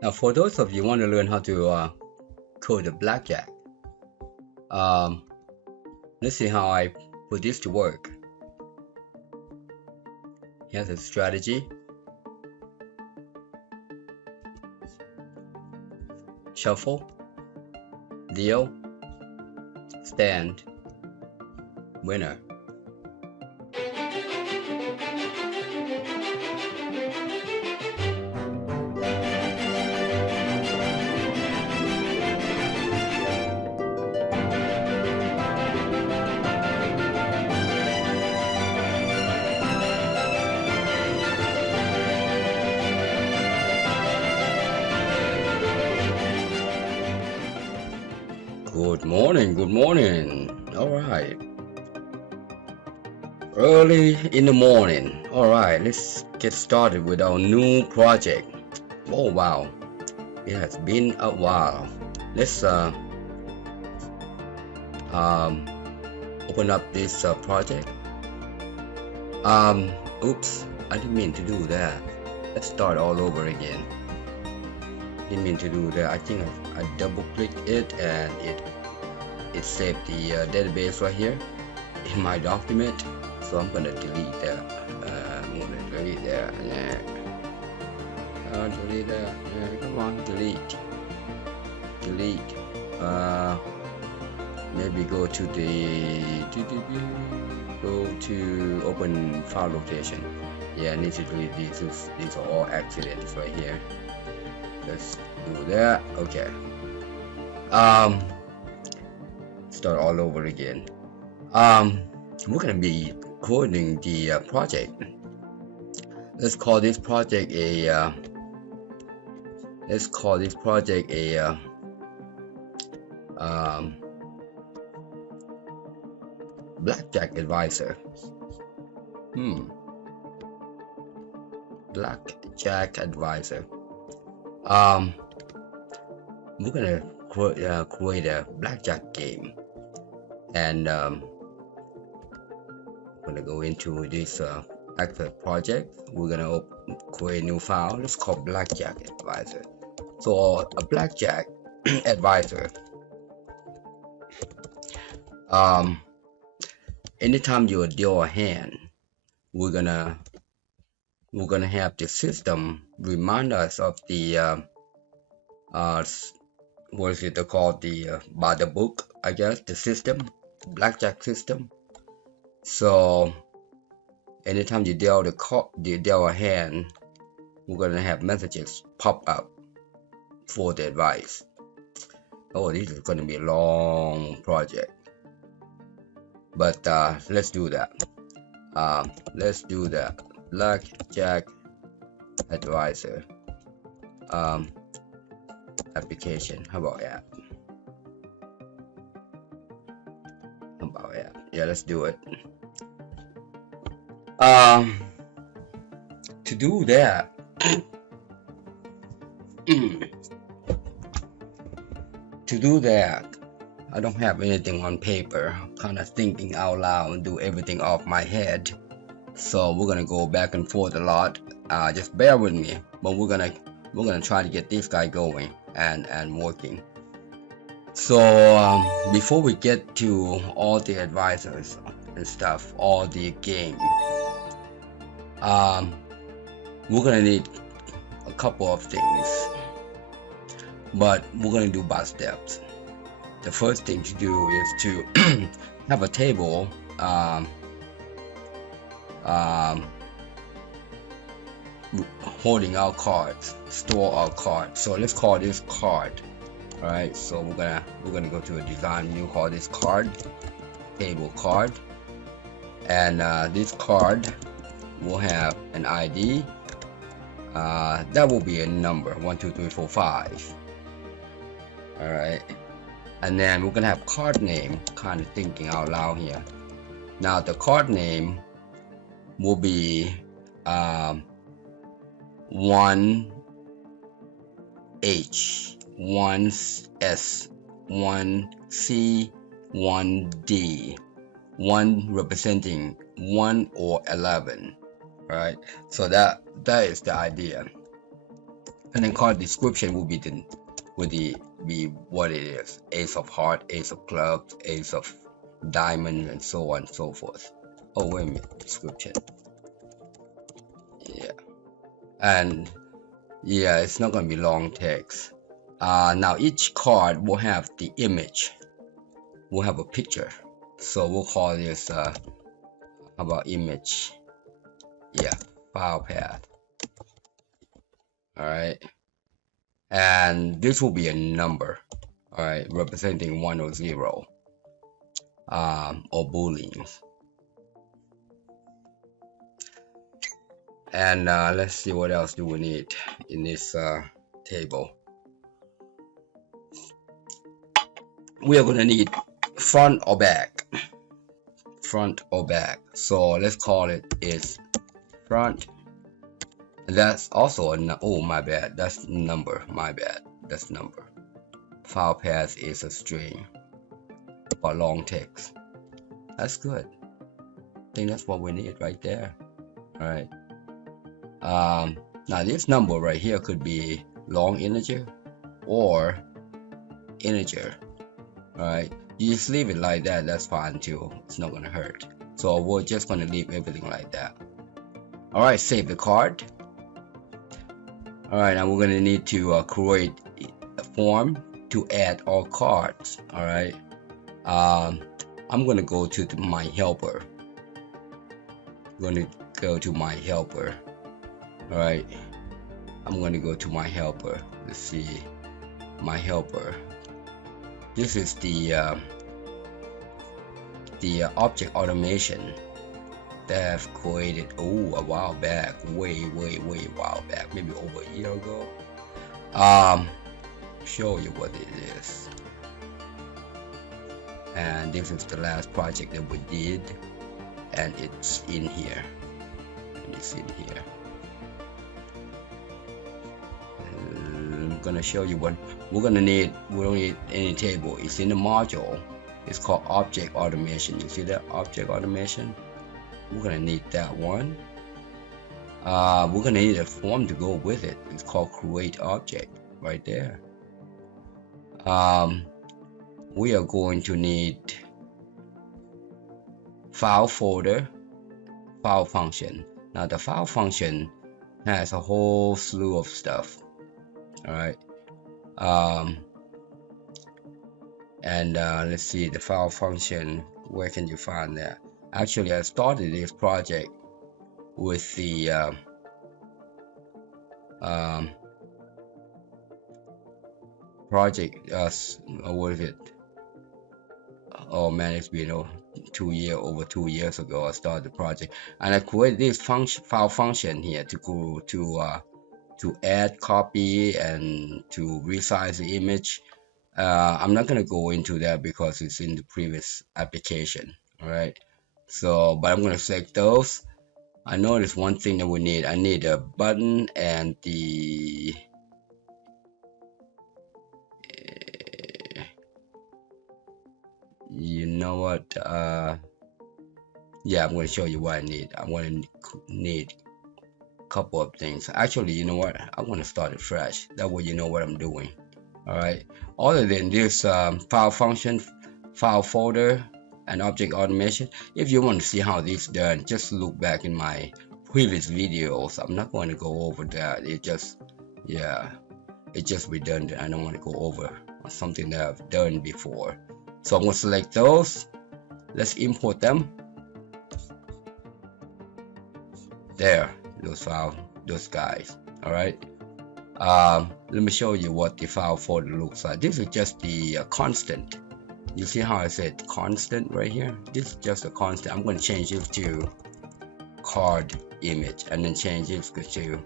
Now, for those of you who want to learn how to code a Blackjack, let's see how I put this to work. Here's a strategy. Shuffle, deal, stand, winner. Good morning. All right. Early in the morning. All right, let's get started with our new project. Oh, wow. It has been a while. Let's open up this project. Oops, I didn't mean to do that. Let's start all over again. Didn't mean to do that. I think I double clicked it and it saved the database right here in my document, so I'm gonna delete that. I'm gonna delete that. Yeah. Delete that. Yeah, come on, delete. Maybe go to open file location. Yeah, I need to delete these. These are all accidents right here. Let's do that. Okay. Start all over again. We're gonna be coding the project. Let's call this project a Blackjack advisor. Blackjack advisor. We're gonna create a blackjack game, and I'm gonna go into this Access project. We're gonna create a new file. Let's call Blackjack advisor. So a Blackjack advisor, anytime you deal a hand, we're gonna have the system remind us of the what is it called, the by the book, I guess, the system, blackjack system. So anytime you deal a hand, we're gonna have messages pop up for the advice. Oh, this is gonna be a long project, but let's do that. Let's do that. Blackjack advisor. Application. How about that? Yeah, let's do it. To do that, I don't have anything on paper. I'm kind of thinking out loud and do everything off my head. So we're gonna go back and forth a lot. Just bear with me. But we're gonna try to get this guy going and working. So before we get to all the advisors and stuff, all the game, we're gonna need a couple of things, but we're gonna do by steps. The first thing to do is to have a table holding our cards, store our cards. So let's call this card. All right, so we're gonna go to a design menu, call this card, table card, and this card will have an ID. That will be a number 1 2 3 4 5. All right, and then we're gonna have card name. Kind of thinking out loud here. Now the card name will be 1H, 1S, 1C, 1D, 1 representing 1 or 11, right? So that is the idea. and then card description will be what it is: ace of heart, ace of clubs, ace of diamond, and so on and so forth. Oh, wait a minute, description. Yeah, and yeah, it's not gonna be long text. Now each card will have the image, will have a picture, so we'll call this how about image? Yeah, file path. All right, and this will be a number, all right, representing 1 or 0, or booleans. And let's see what else do we need in this table. We are gonna need front or back, so let's call it is front. That's also a, oh my bad, that's number, my bad, that's number. File path is a string or long text. That's good. I think that's what we need right there. All right. Now this number right here could be long integer or integer. All right, you just leave it like that, that's fine too, it's not gonna hurt. So we're just gonna leave everything like that. All right, save the card. All right, now we're gonna need to create a form to add all cards. All right, I'm gonna go to my helper. I'm gonna go to my helper. All right, I'm gonna go to my helper. Let's see, my helper. This is the object automation that I've created a while back, way while back, maybe over a year ago. Show you what it is. And this is the last project that we did, and it's in here. I'm gonna show you what we're gonna need. We don't need any table. It's in the module. It's called object automation. You see that object automation? We're gonna need that one. We're gonna need a form to go with it. It's called create object right there. We are going to need file folder, file function. Now the file function has a whole slew of stuff. All right. Let's see the file function. Where can you find that? Actually, I started this project with the project. What is it? Oh man, it's been over 2 years ago. I started the project, and I created this file function here to go to add, copy, and to resize the image. I'm not gonna go into that because it's in the previous application. All right. So, but I'm gonna select those. I know there's one thing that we need. I need a button and the you know what? Yeah, I'm gonna show you what I need. I'm gonna need a couple of things. Actually, you know what? I'm gonna start it fresh. That way you know what I'm doing. All right. Other than this file function, file folder, and object automation, if you want to see how this is done, just look back in my previous videos. I'm not going to go over that. It's just redundant. I don't want to go over something that I've done before. So I'm going to select those. Let's import them. There, those guys. All right. Let me show you what the file folder looks like. This is just the constant. You see how I said constant right here? This is just a constant. I'm going to change it to card image, and then change it to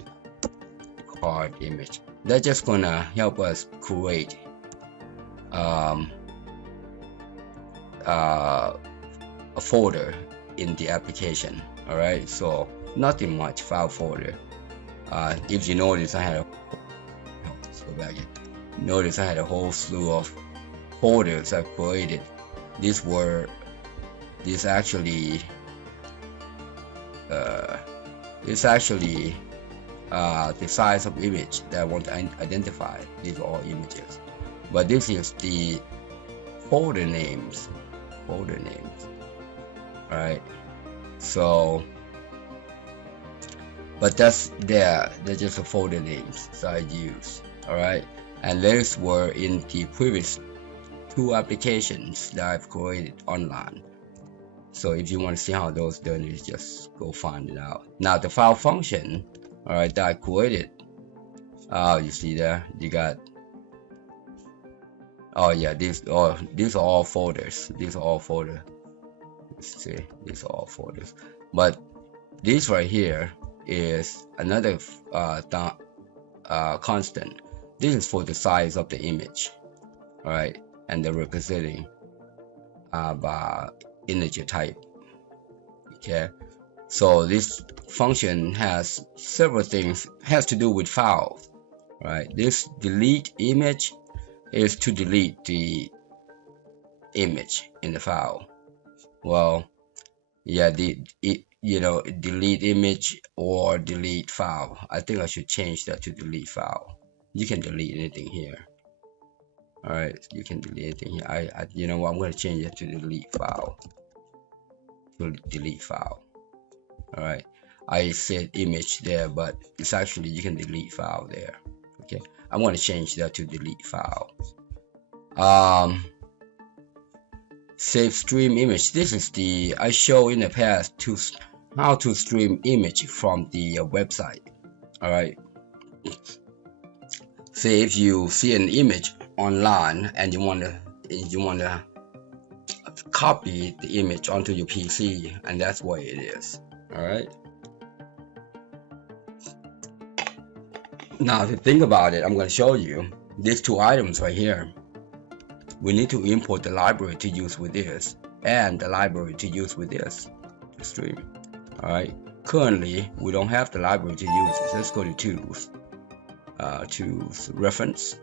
card image. That's just going to help us create a folder in the application. All right, so nothing much. File folder. If you notice, I had let's go back here. Notice I had a whole slew of folders I created. This actually the size of image that I want to identify. These are all images, but this is the folder names. All right, so but that's just the folder names that I use. All right, and those were in the previous 2 applications that I've created online. So if you want to see how those done, is just go find it out. Now the file function, all right, that I created, you see there, you got, oh yeah, these are all folders. These are all folders. Let's see, these are all folders. But this right here is another constant. This is for the size of the image, all right, and the representing by integer type. Okay, so this function has several things, has to do with files, right? This delete image is to delete the image in the file. Well, yeah, delete image or delete file. I think I should change that to delete file. You can delete anything here. All right, you can delete anything here. You know what, I'm going to change it to delete file. All right, I said image there, but it's actually, you can delete file there. Okay, I'm going to change that to delete file. Save stream image. This is the, I showed in the past how to stream image from the website. All right, say if you see an image online and you want to copy the image onto your PC, and that's what it is. All right, now to think about it, I'm going to show you these 2 items right here. We need to import the library to use with this and the library to use with this to stream. All right, currently we don't have the library to use it. Let's go to tools, reference.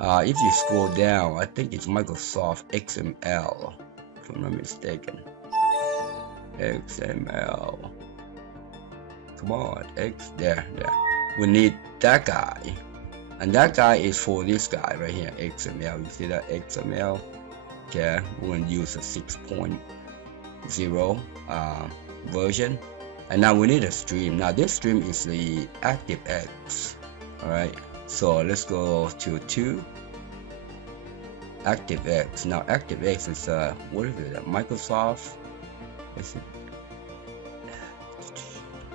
If you scroll down, I think it's Microsoft XML, if I'm not mistaken. XML, come on, there. We need that guy, and that guy is for this guy right here, XML. You see that XML? Okay, we're going to use a 6.0 version, and now we need a stream. Now this stream is the ActiveX. All right, so let's go to ActiveX. Now ActiveX is what is it? Microsoft. Is it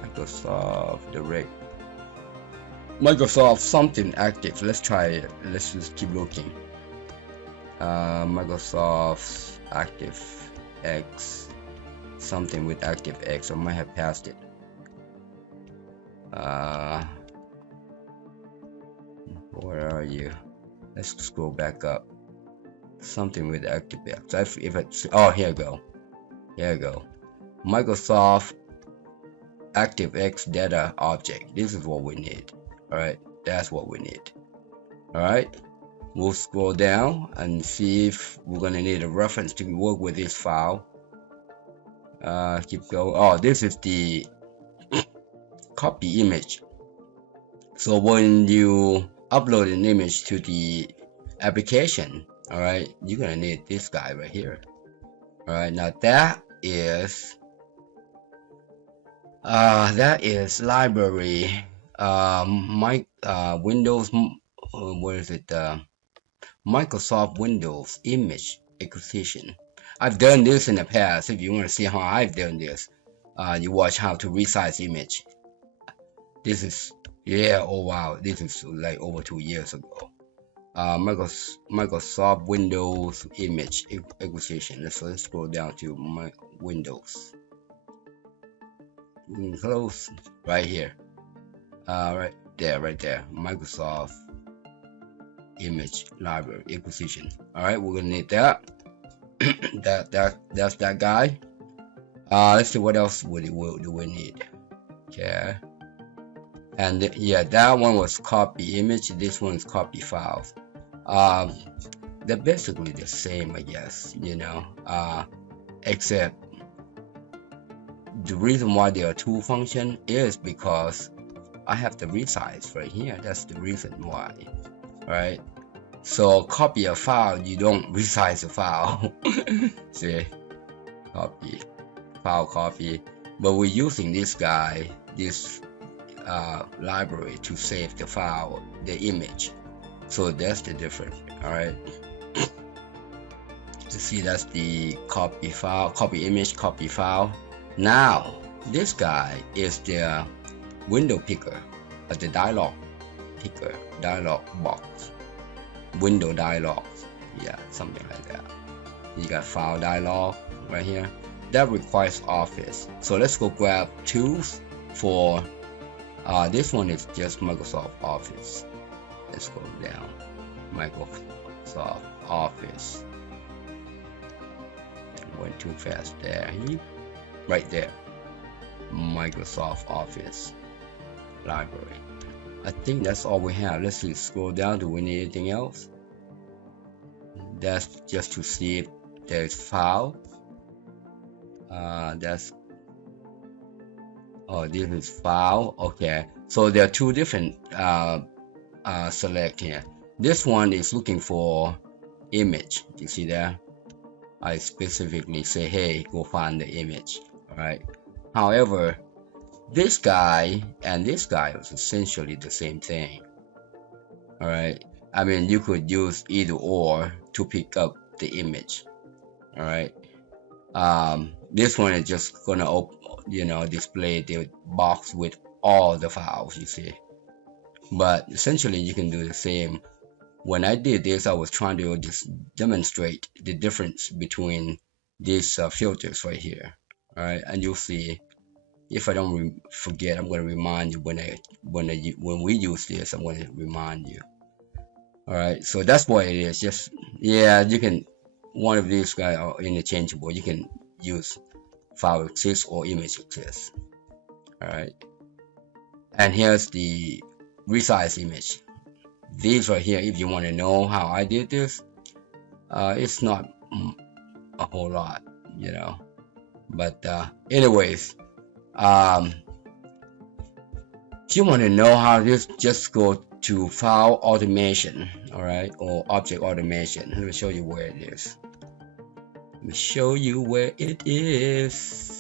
Microsoft Direct? Microsoft something active. Let's try it. Let's just keep looking. Microsoft ActiveX, something with ActiveX. I might have passed it. Where are you? Let's scroll back up. Something with ActiveX. If it's, oh, here you go. Microsoft ActiveX data object. This is what we need. All right, that's what we need. All right, we'll scroll down and see if we're gonna need a reference to work with this file. Keep going. Oh, this is the copy image. So when you upload an image to the application, all right, you're gonna need this guy right here. All right, now that is library Windows, what is it, Microsoft Windows image acquisition. I've done this in the past. If you want to see how I've done this, you watch how to resize image. This is, yeah, oh wow, this is like over 2 years ago. Microsoft Windows image acquisition. Let's scroll down to my Windows. Close right here. Right there. Microsoft image library acquisition. All right, we're gonna need that. That's that guy. Let's see what else do we need. Okay. And yeah, that one was copy image. This one is copy files. They're basically the same, I guess. You know, except the reason why there are 2 functions is because I have the resize right here. That's the reason why, right? So copy a file, you don't resize a file. See, copy, file copy. But we're using this guy, this library to save the file, the image. So that's the difference. All right. You see, that's the copy file, copy image, copy file. Now this guy is the window picker, the dialog picker, dialog box, window dialog, yeah, something like that. You got file dialog right here. That requires Office. So let's go grab tools for this one is just Microsoft Office. Let's go down, Microsoft Office. Went too fast there. Right there, Microsoft Office library. I think that's all we have. Let's see, scroll down. Do we need anything else? That's just to see if there's file. That's this is file. Okay, so there are two different select here. This one is looking for image. You see there? I specifically say, hey, go find the image. All right. However, this guy and this guy is essentially the same thing. All right. I mean, you could use either or to pick up the image. All right. This one is just gonna display the box with all the files, you see. But essentially, you can do the same. When I did this, I was trying to just demonstrate the difference between these filters right here. All right, and you'll see. If I don't forget, I'm going to remind you when we use this. I'm going to remind you. All right, so that's what it is. Just, yeah, you can, one of these guys are interchangeable. You can use file access or image access. All right, and here's the resize image. These right here, if you want to know how I did this, it's not a whole lot, but anyways, if you want to know how this, just go to file automation, all right, or object automation. Let me show you where it is. Let me show you where it is.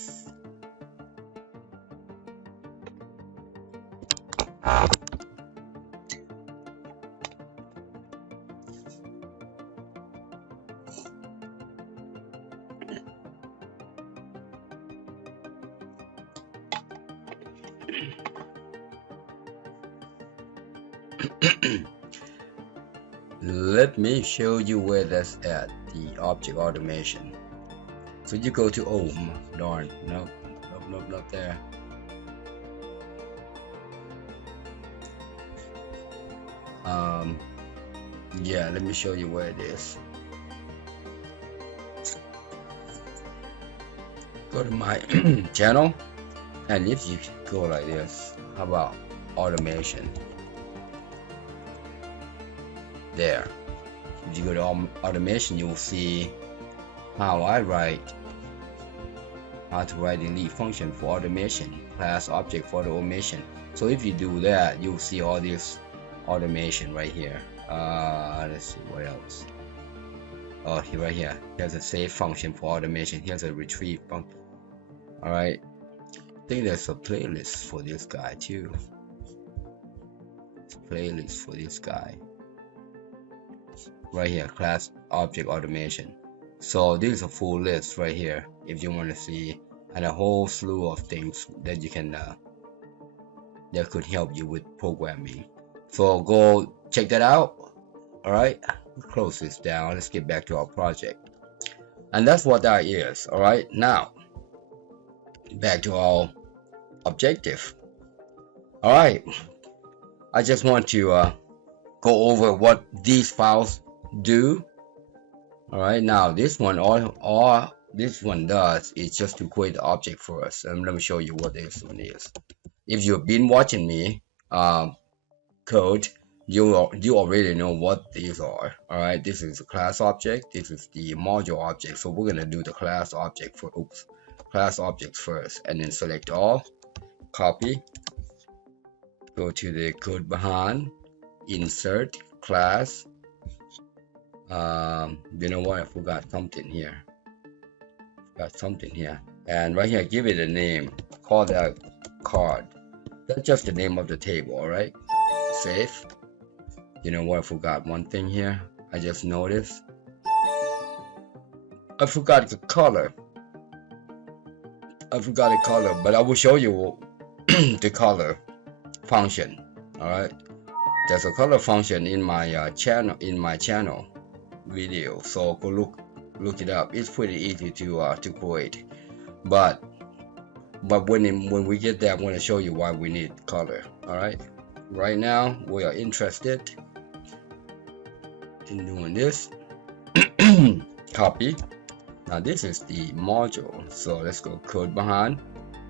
Let me show you where that's at, the object automation. So you go to, oh darn, nope, not there. Yeah, let me show you where it is. Go to my channel, and if you go like this, how about automation? There. If you go to automation, you will see how to write the lead function for automation, class object for the automation. So if you do that, you'll see all this automation right here. Let's see what else. Oh, right here. Here's a save function for automation. Here's a retrieve function. All right. I think there's a playlist for this guy too. Playlist for this guy. Right here, class object automation. So this is a full list right here if you want to see, and a whole slew of things that you can that could help you with programming. So go check that out. All right, close this down. Let's get back to our project, and that's what that is. All right, now back to our objective. All right, I just want to go over what these files do. All right, now this one, all this one does is just to create the object for us. And let me show you what this one is. If you've been watching me code, you already know what these are. All right, this is a class object, this is the module object. So we're gonna do the class object for class objects first, and then select all, copy, go to the code behind, insert class. You know what? I forgot something here. And right here, give it a name. Call that card. That's just the name of the table, all right? Save. You know what? I forgot one thing here. I just noticed. I forgot the color. But I will show you the color function. All right. There's a color function in my channel video. So go look it up. It's pretty easy to create. But when we get there, I'm going to show you why we need color. All right. Right now we are interested in doing this. Copy. Now this is the module. So let's go code behind.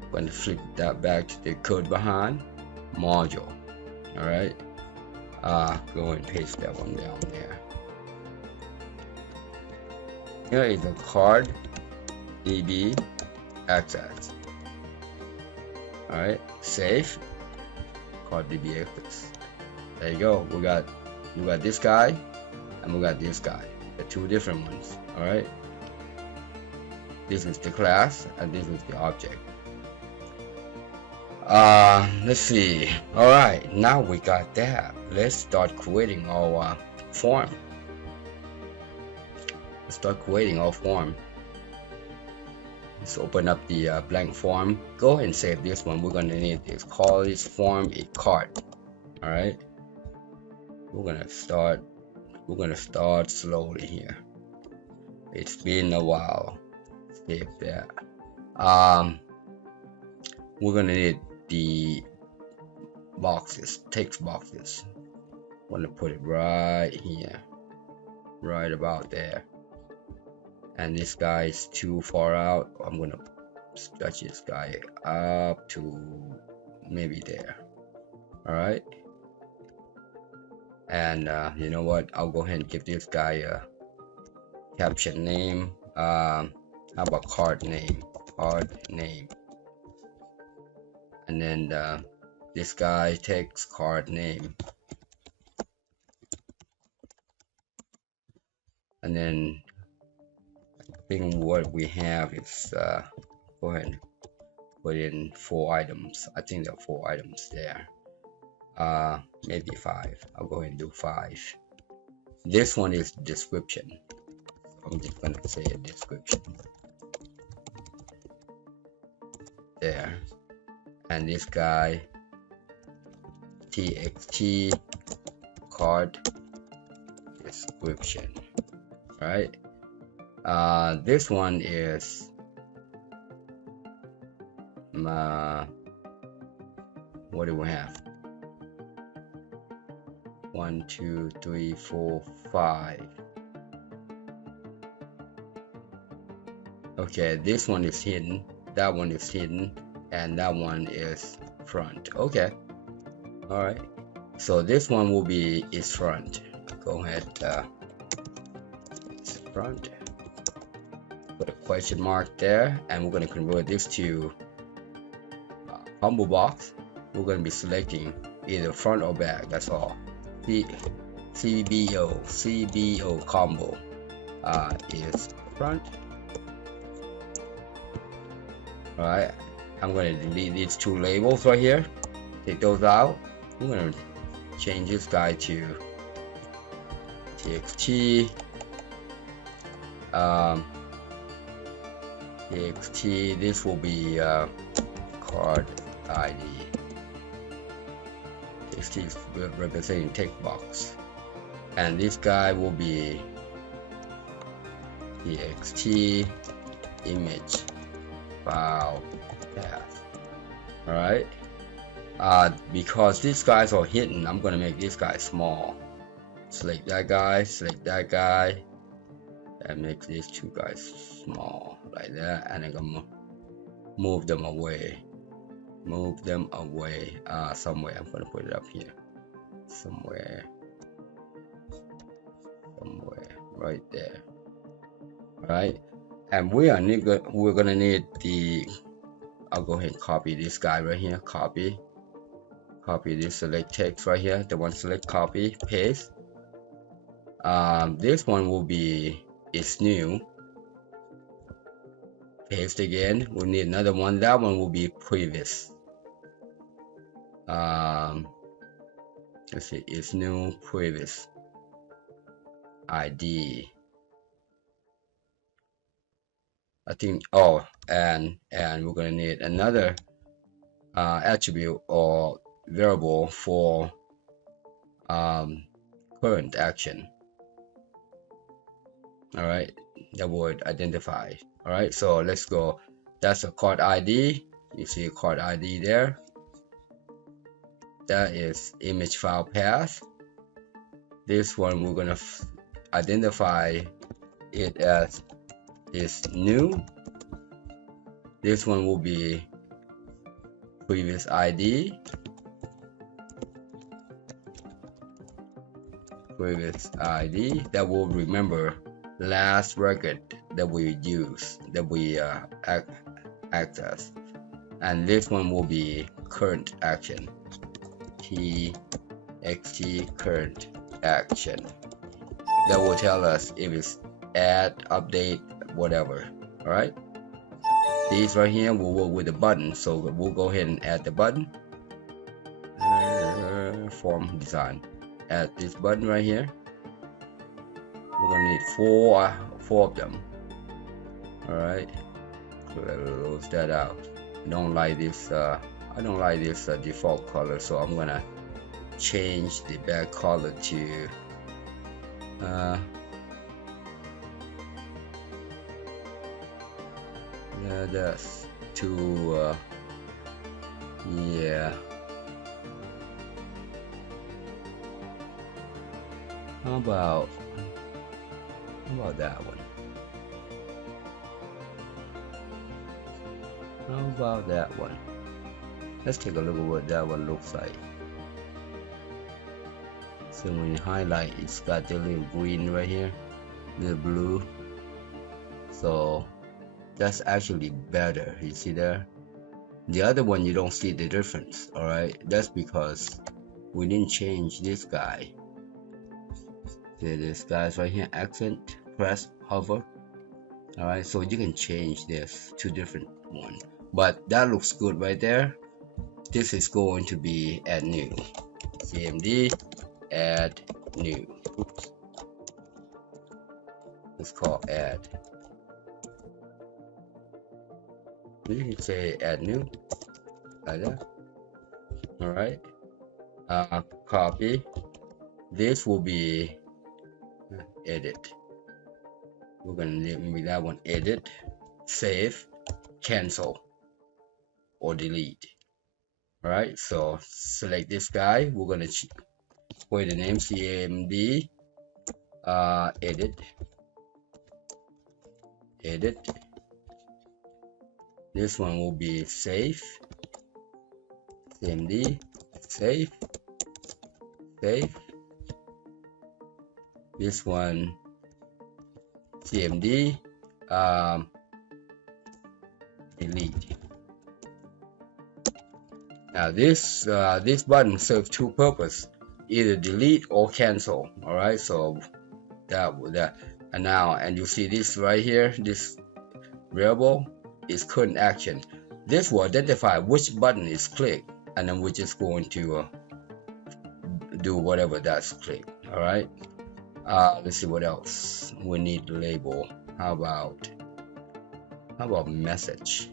I'm going to flip that back to the code behind module. All right. Go and paste that one down there. Here is the card DB access. All right, save. Card DB access. There you go. We got this guy, and we got this guy. The two different ones. All right. This is the class, and this is the object. Let's see. All right, now we got that. Let's start creating our form. Let's open up the blank form. Go ahead and save this one. We're gonna need this. Call this form a card. All right. We're gonna start slowly here. It's been a while. Save that. We're gonna need the boxes, text boxes. I'm gonna put it right here, right about there. And this guy is too far out. I'm gonna stretch this guy up to maybe there. All right. And you know what? I'll go ahead and give this guy a caption name. How about card name? And then this guy takes card name. And then I think what we have is go ahead and put in 4 items. I think there are 4 items there. Maybe 5. I'll go ahead and do 5. This one is description. I'm just gonna say a description there. And this guy txt card description, right? This one is what do we have? 1 2 3 4 5. Okay, this one is hidden, that one is hidden, and that one is front. Okay, all right. So this one will be is front. Go ahead, it's front. Put a question mark there, and we're going to convert this to combo box. We're going to be selecting either front or back. That's all. CBO combo is front. All right. I'm going to delete these 2 labels right here. Take those out. I'm going to change this guy to txt. Txt. This will be card ID. Txt is representing text box, and this guy will be txt image file path. All right. Because these guys are hidden, I'm gonna make this guy small. Select that guy, and make these 2 guys small like that, and I'm gonna move them away. Somewhere. I'm gonna put it up here. Somewhere right there. All right. And we're gonna need the, I'll go ahead and copy this guy right here. Copy copy this select text right here, the one select copy paste. This one will be is new, paste again. We need another one, that one will be previous. Let's see, it's new previous ID. I think, oh, and we're gonna need another attribute or variable for current action. All right, that would identify. All right, so let's go. That's a card ID. You see a card ID there. That is image file path. This one we're gonna identify it as is new. This one will be previous ID. Previous ID that will remember last record that we use, that we access. And this one will be current action. txt current action. That will tell us if it's add, update, whatever. All right. These right here will work with the button, so we'll go ahead and add the button. Form design. Add this button right here. We're gonna need four of them. All right. So let's close that out. I don't like this. I don't like this default color, so I'm gonna change the back color to yeah, that's to yeah. How about that one? How about that one? Let's take a look at what that one looks like. So when you highlight, it's got the little green right here, the blue. So that's actually better. You see there? The other one you don't see the difference. All right, that's because we didn't change this guy. See this guy's right here, accent, press, hover. All right, so you can change this to different one, but that looks good right there. This is going to be add new. CMD add new. Oops. It's called add. You can say add new like that. All right. Copy. This will be edit. We're gonna name that one edit, save, cancel, or delete. All right. So select this guy. We're gonna put the name CMD edit. This one will be save. CMD save. This one CMD delete. Now this button serves two purposes, either delete or cancel. All right, so that and you see this right here, this variable is current action. This will identify which button is clicked, and then we're just going to do whatever that's clicked. All right. Let's see what else we need. Label. How about message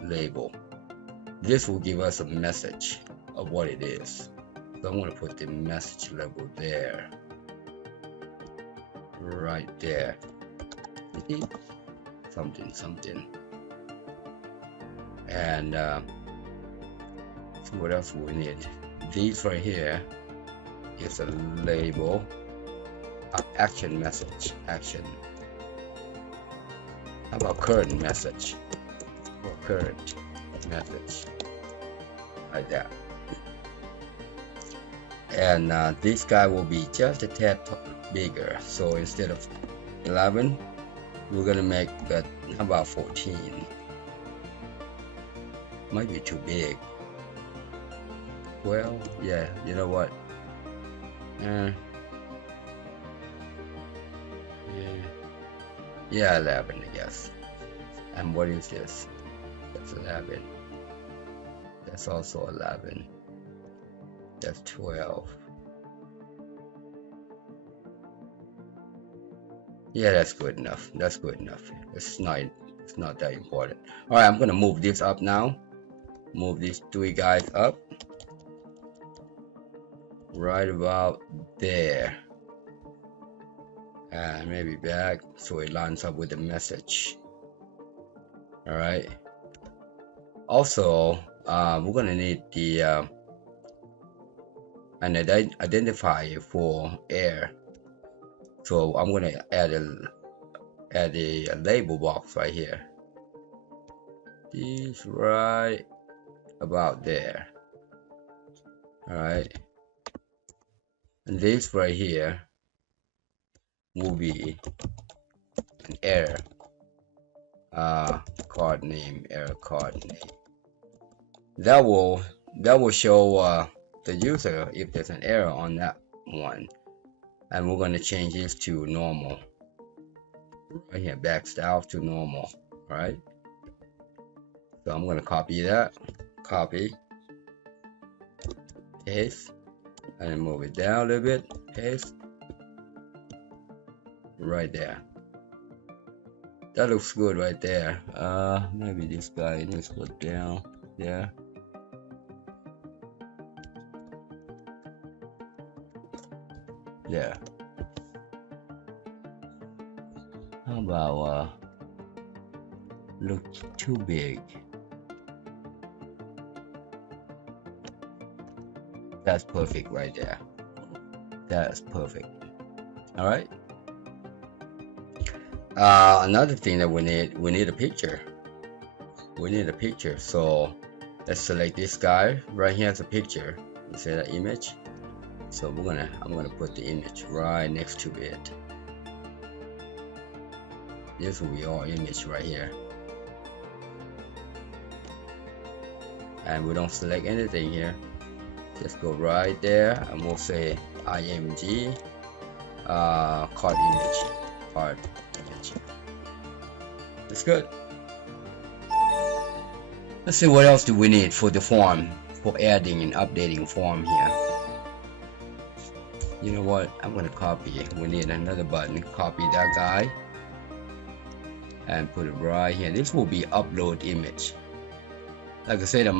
label? This will give us a message of what it is. So I'm going to put the message label there, right there. Something. And so what else we need? These right here is a label. Action message. Action. How about current message? Or current message. Like that. And this guy will be just a tad bigger. So instead of 11, we're gonna make that about 14. Might be too big. 12. Yeah, you know what? Yeah, 11, I guess. And what is this? That's 11. That's also 11. That's 12. Yeah, that's good enough. That's good enough. It's not that important. All right, I'm gonna move this up now. Move these three guys up right about there, and maybe back so it lines up with the message. All right. Also, we're gonna need the an identifier for air. So I'm gonna add a label box right here. This right about there. All right. And this right here will be an error card name, error card name. That will show the user if there's an error on that one. And we're going to change this to normal. Right here, backstyle to normal. All right. So I'm going to copy that. Copy. Paste. And move it down a little bit. Paste. Right there. That looks good right there. Maybe this guy needs to go down there. Yeah. How about look too big? That's perfect right there. That's perfect. All right. Another thing that we need a picture. We need a picture. So let's select this guy right here as a picture. You see that image? So I'm gonna put the image right next to it. This will be our image right here. And we don't select anything here. Just go right there and we'll say img card image. Card image. That's good. Let's see what else do we need for the form, for adding and updating form here. You know what? I'm gonna copy it. We need another button. Copy that guy and put it right here. This will be upload image. Like I said,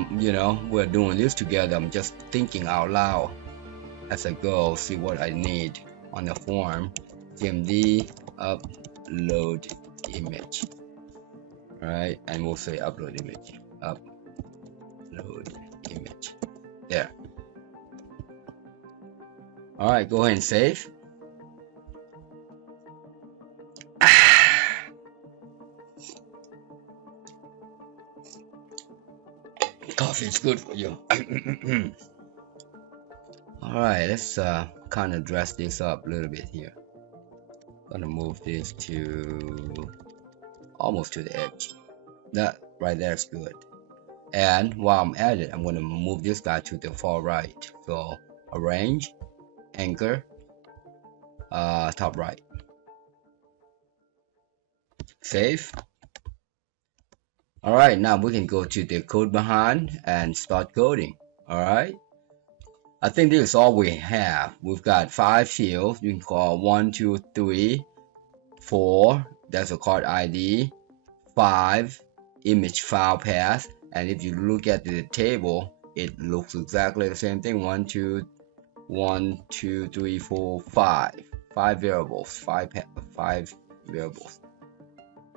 we're doing this together. I'm just thinking out loud as I go. See what I need on the form. CMD upload image. All right, and we'll say upload image. Upload image. There. All right, go ahead and save. Coffee is good for you. All right, let's kind of dress this up a little bit here. Gonna move this to almost to the edge. That right there is good. And while I'm at it, I'm gonna move this guy to the far right. So arrange, anchor, top right. Save. All right, now we can go to the code behind and start coding. All right. I think this is all we have. We've got 5 fields. You can call 1, 2, 3, 4. That's a card ID. 5 image file path. And if you look at the table, it looks exactly the same thing. 1, 2, 3, 4, 5. 5 variables. 5 variables.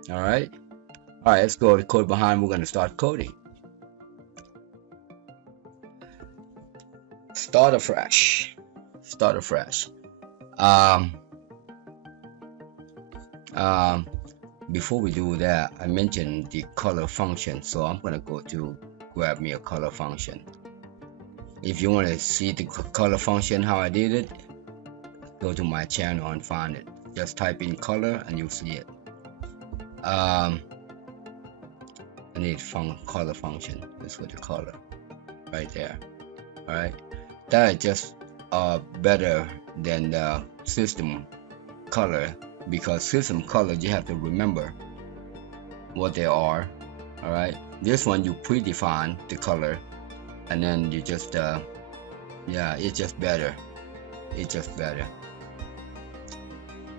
All right. All right, let's go to code behind. We're going to start coding. Start afresh. Start afresh. Before we do that, I mentioned the color function, so I'm going to go to grab me a color function. If you want to see the color function, how I did it, go to my channel and find it. Just type in color and you'll see it. I need color function. Let's go to color right there. Alright, that is just better than the system color, because system color you have to remember what they are. Alright, this one you predefine the color, and then you just yeah, it's just better. It's just better.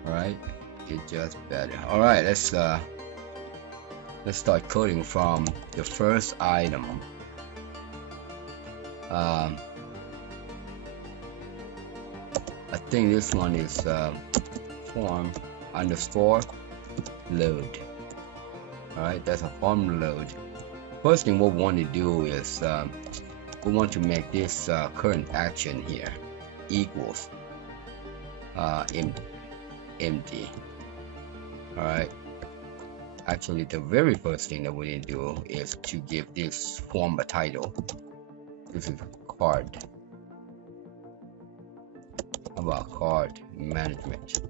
Alright, it's just better. Alright, let's start coding from the first item. I think this one is form underscore load. Alright, that's a form load. First thing what we want to do is we want to make this current action here equals empty. Alright, actually the very first thing that we need to do is to give this form a title. This is card. How about card management?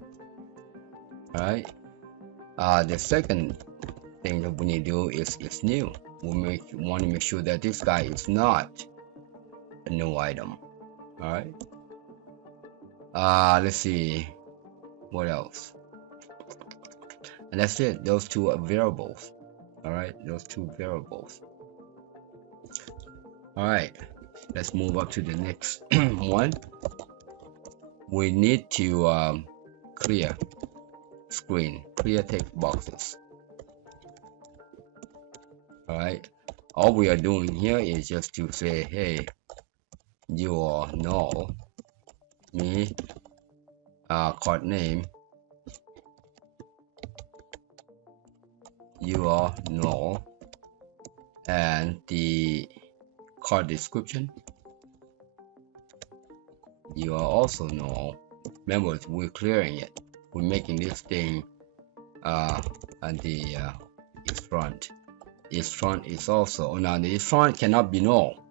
Alright, the second thing that we need to do is it's new. We want to make sure that this guy is not a new item. Alright, let's see what else. And that's it, those two are variables. Alright, those two variables. Alright, let's move up to the next one. We need to clear screen, clear text boxes. Alright, all we are doing here is just to say, hey, you are null, me, card name, you are null, and the card description, you are also null. Remember, we're clearing it. We're making this thing and the is front. Is front is also, now the is front cannot be null.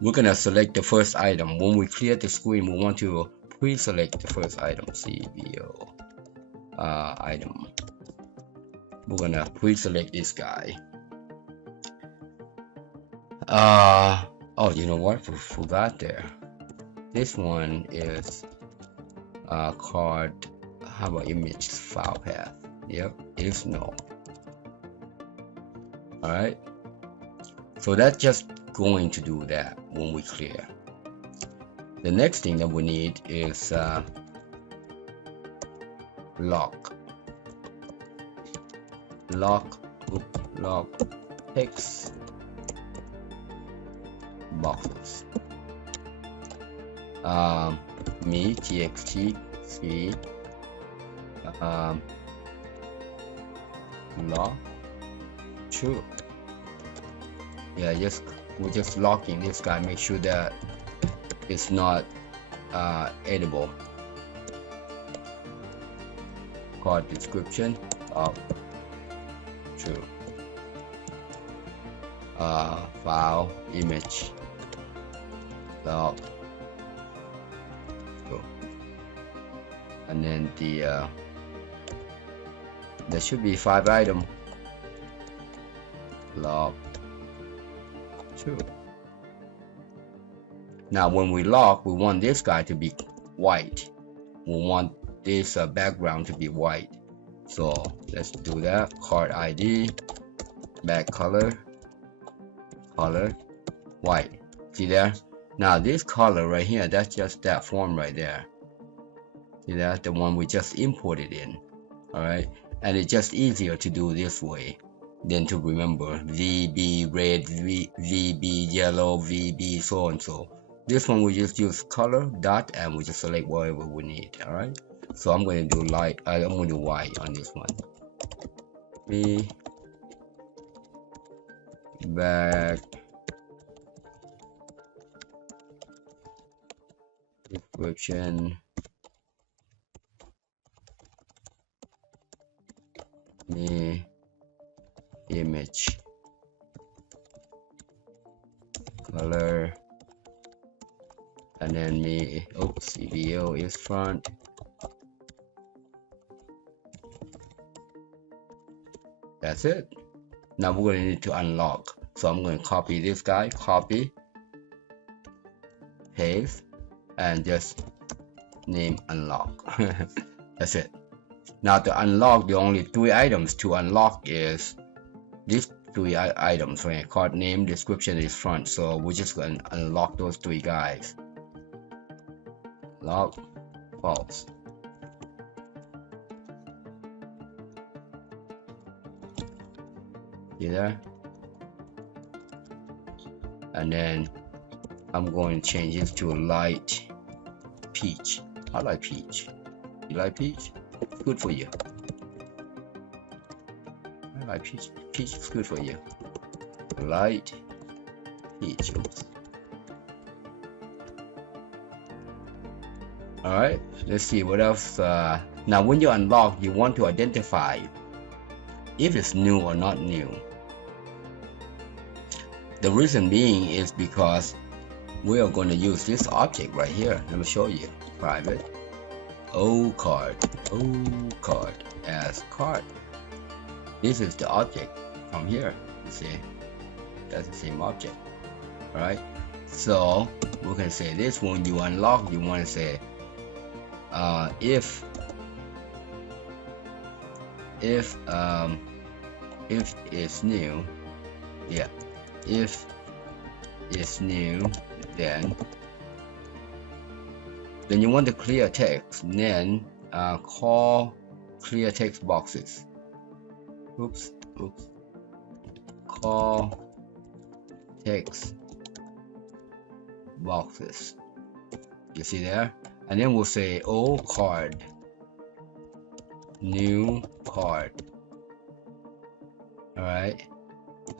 We're gonna select the first item. When we clear the screen, we want to pre-select the first item. CBO item. We're gonna pre-select this guy. Oh, you know what? Forgot there. This one is card. How about image file path? Yep, it's null. Alright, so that's just going to do that when we clear. The next thing that we need is lock text boxes. Me txt c lock true. Yeah, we're just locking this guy, make sure that it's not edible. Card description of true. File image log true. And then the there should be 5 items. Log true. Now when we log, we want this guy to be white. We want this background to be white. So let's do that. Card ID, back color white. See there? Now this color right here, that's just that form right there. See that? The one we just imported in. Alright, and it's just easier to do this way than to remember VB red, VB yellow, VB so and so. This one we just use color dot and we just select whatever we need. Alright, so I'm going to do light, I'm going to do white on this one. Me back description me image color, and then me CBO is front. That's it. Now we're going to need to unlock, so I'm going to copy this guy, copy, paste, and just name unlock. That's it. Now to unlock, the only 3 items to unlock is these 3 items, right? Card name, description is front. So we're just going to unlock those 3 guys. Lock, false. See there? And then I'm going to change this to a light peach. I like peach. You like peach? It's good for you. I like peach. Peach is good for you. Light peach. Oops. Alright, let's see what else. Now when you unlock, you want to identify if it's new or not new. The reason being is because we are going to use this object right here. Let me show you. Private O card as card. This is the object from here. You see, that's the same object. Alright, so we can say this when you unlock, you want to say if it's new, yeah, if it's new, then you want to clear text, then call clear text boxes. Oops. Call text boxes. You see there? And then we'll say old card, new card. Alright,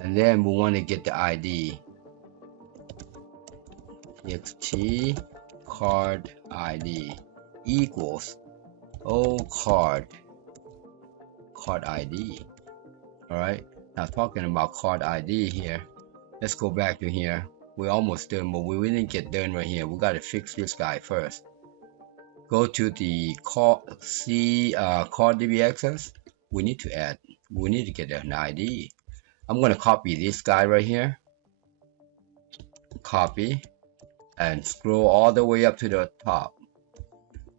and then we want to get the ID. txt card ID equals old card ID. Alright, now talking about card ID here, let's go back to here. We're almost done, but we didn't get done right here. We got to fix this guy first. Go to the card DB access. We need to get an ID. I'm going to copy this guy right here. Copy and scroll all the way up to the top.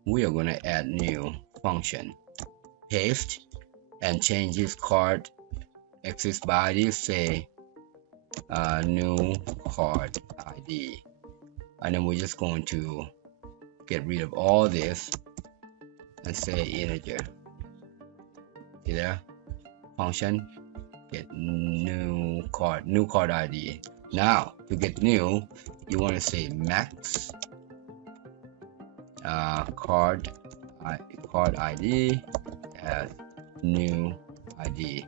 We are going to add new function. Paste and change this card access by ID. Say new card ID, and then we're just going to get rid of all this and say integer. See there? Function get new card ID. Now to get new, you want to say max card ID as new ID,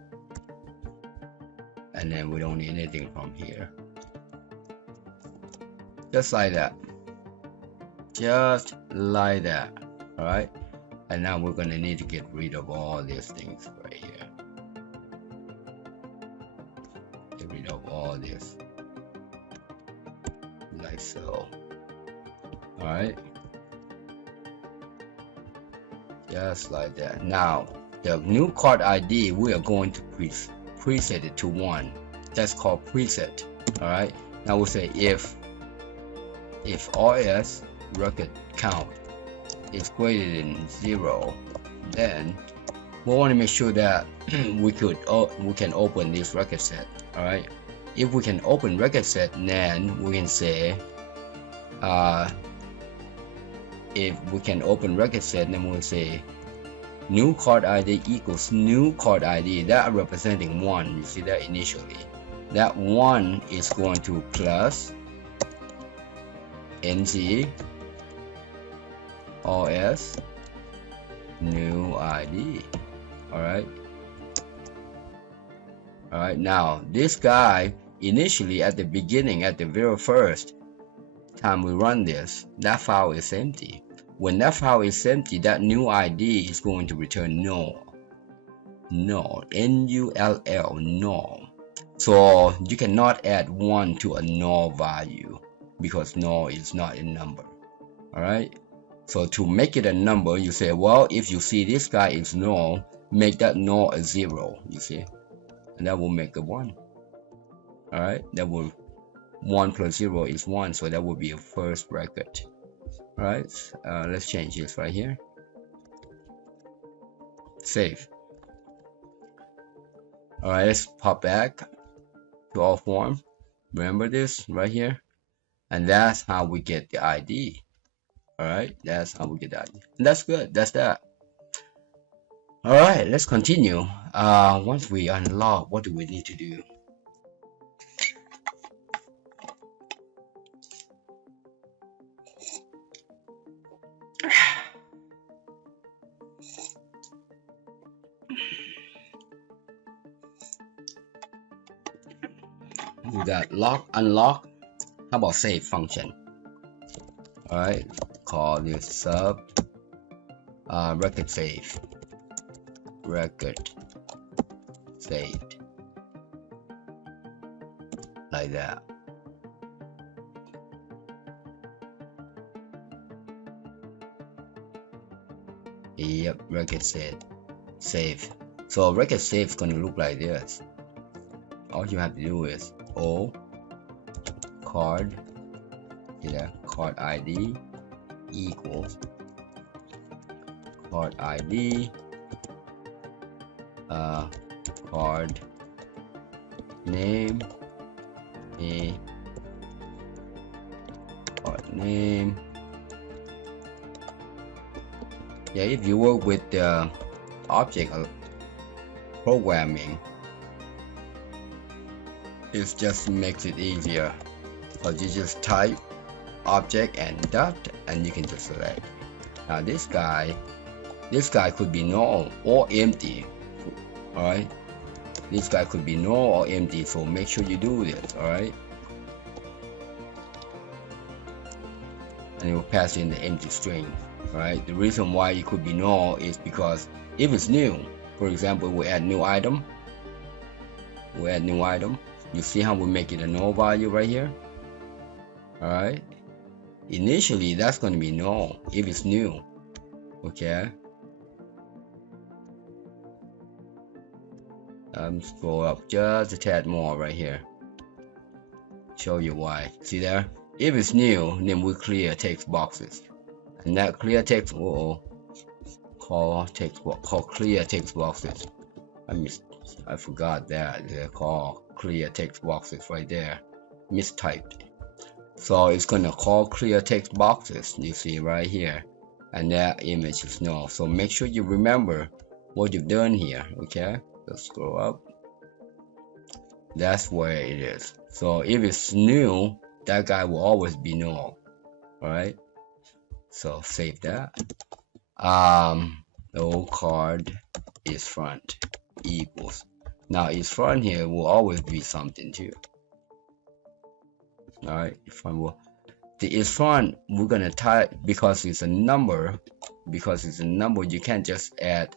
and then we don't need anything from here. Just like that. Just like that. Alright, and now we're gonna need to get rid of all these things right here. Get rid of all this like so. Alright, just like that. Now the new card ID, we are going to preset it to 1. That's called preset. Alright, now we'll say if RS record count is greater than 0, then we want to make sure that we can open this record set. Alright, if we can open record set, then we can say if we can open record set, then we'll say new card ID equals new card ID, that representing 1. You see that initially, that 1 is going to plus NG OS new ID. Alright, now this guy initially at the beginning, at the very first time we run this, that file is empty. When that file is empty, that new ID is going to return null. Null, N-U-L-L, null. So you cannot add 1 to a null value because null is not a number. Alright, so to make it a number, you say, well, if you see this guy is null, make that null a 0. You see, and that will make a 1. Alright, that will 1 plus 0 is 1, so that would be a first bracket. All right, let's change this right here. Save. All right, let's pop back to our form. Remember this right here, and that's how we get the ID. All right, that's how we get the ID, and that's good. That's that. All right, let's continue. Once we unlock, what do we need to do? We got lock, unlock. How about save function? All right, call this sub record save. Record saved, like that. Yep, record save. So record save is going to look like this. All you have to do is O card, card ID equals card ID card name, card name. Yeah, if you work with the object programming, it just makes it easier, because you just type object and dot, and you can just select. Now this guy could be null or empty. All right, this guy could be null or empty, so make sure you do this. All right, and it will pass in the empty string. All right, the reason why it could be null is because if it's new, for example, we add new item. You see how we make it a null value right here? All right, initially that's going to be null if it's new. Okay, scroll up just a tad more right here, show you why. See there, if it's new, then we clear text boxes, and that clear text call clear text boxes. I forgot that they're called clear text boxes right there, mistyped. So it's gonna call clear text boxes, you see right here, and that image is null. So make sure you remember what you've done here. Okay, let's scroll up. That's where it is. So if it's new, that guy will always be null. All right, so save that. The old card is front equals. Now is front here will always be something too. All right, the is front we're gonna type, because it's a number. You can't just add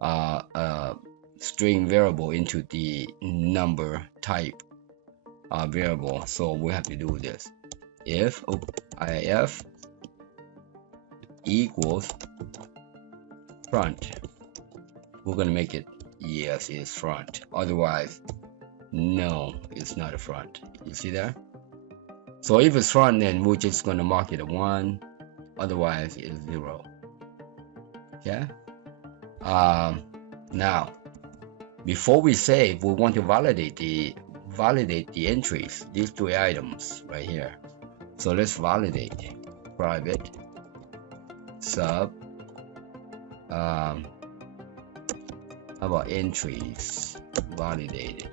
a string variable into the number type variable. So we have to do this. If equals front, we're gonna make it yes, it's front. Otherwise, no, it's not a front. You see that? So if it's front, then we're just gonna mark it a 1. Otherwise, it's 0. Okay. Now, before we save, we want to validate the entries. These 3 items right here. So let's validate. Private sub. How about entries validated?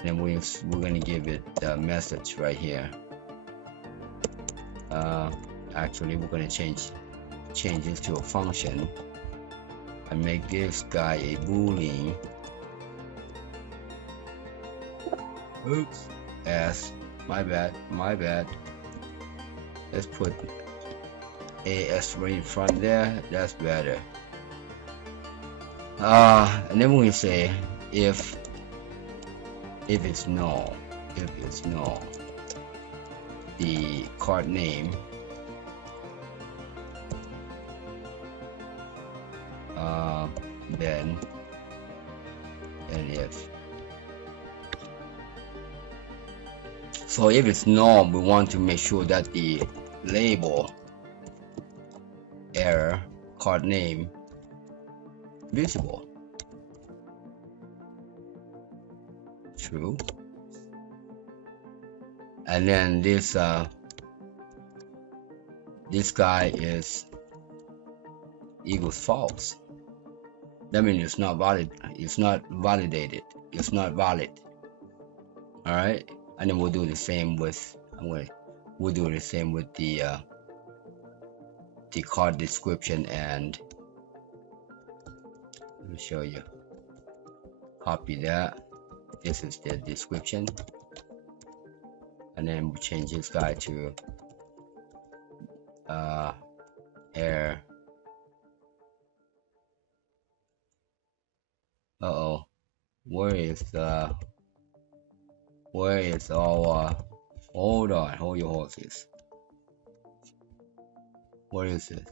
And we're gonna give it the message right here. Actually, we're gonna change this to a function and make this guy a boolean. Oops, S. My bad. Let's put AS right in front there. That's better. And then we say if it's null, the card name then, and if So if it's null, we want to make sure that the label error card name visible. True. And then this guy is equals false. That means it's not valid. It's not validated. It's not valid. All right. And then we'll do the same with we'll do the same with the card description, and let me show you. Copy that. This is the description, and then we change this guy to error. Where is our hold on, hold your horses. What is this?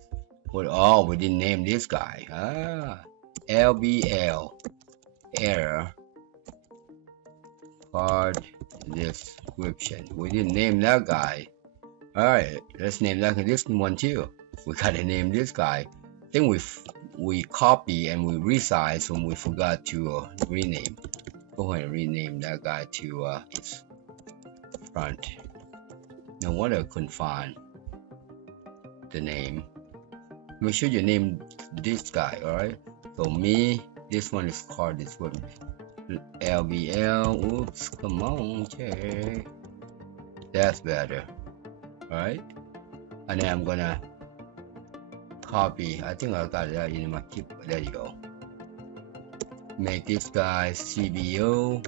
What? Oh, we didn't name this guy. LBL error card description. We didn't name that guy. Alright, let's name this one too. We gotta name this guy. I think we copy and we resize when we forgot to rename. Go ahead and rename that guy to its front. No wonder I couldn't find the name. Make sure you name this guy. Alright, so this one is card description. LBL. Oops, come on, check. That's better. Alright, and then I'm gonna copy. I think I got that in my keep. There you go. Make this guy CBO.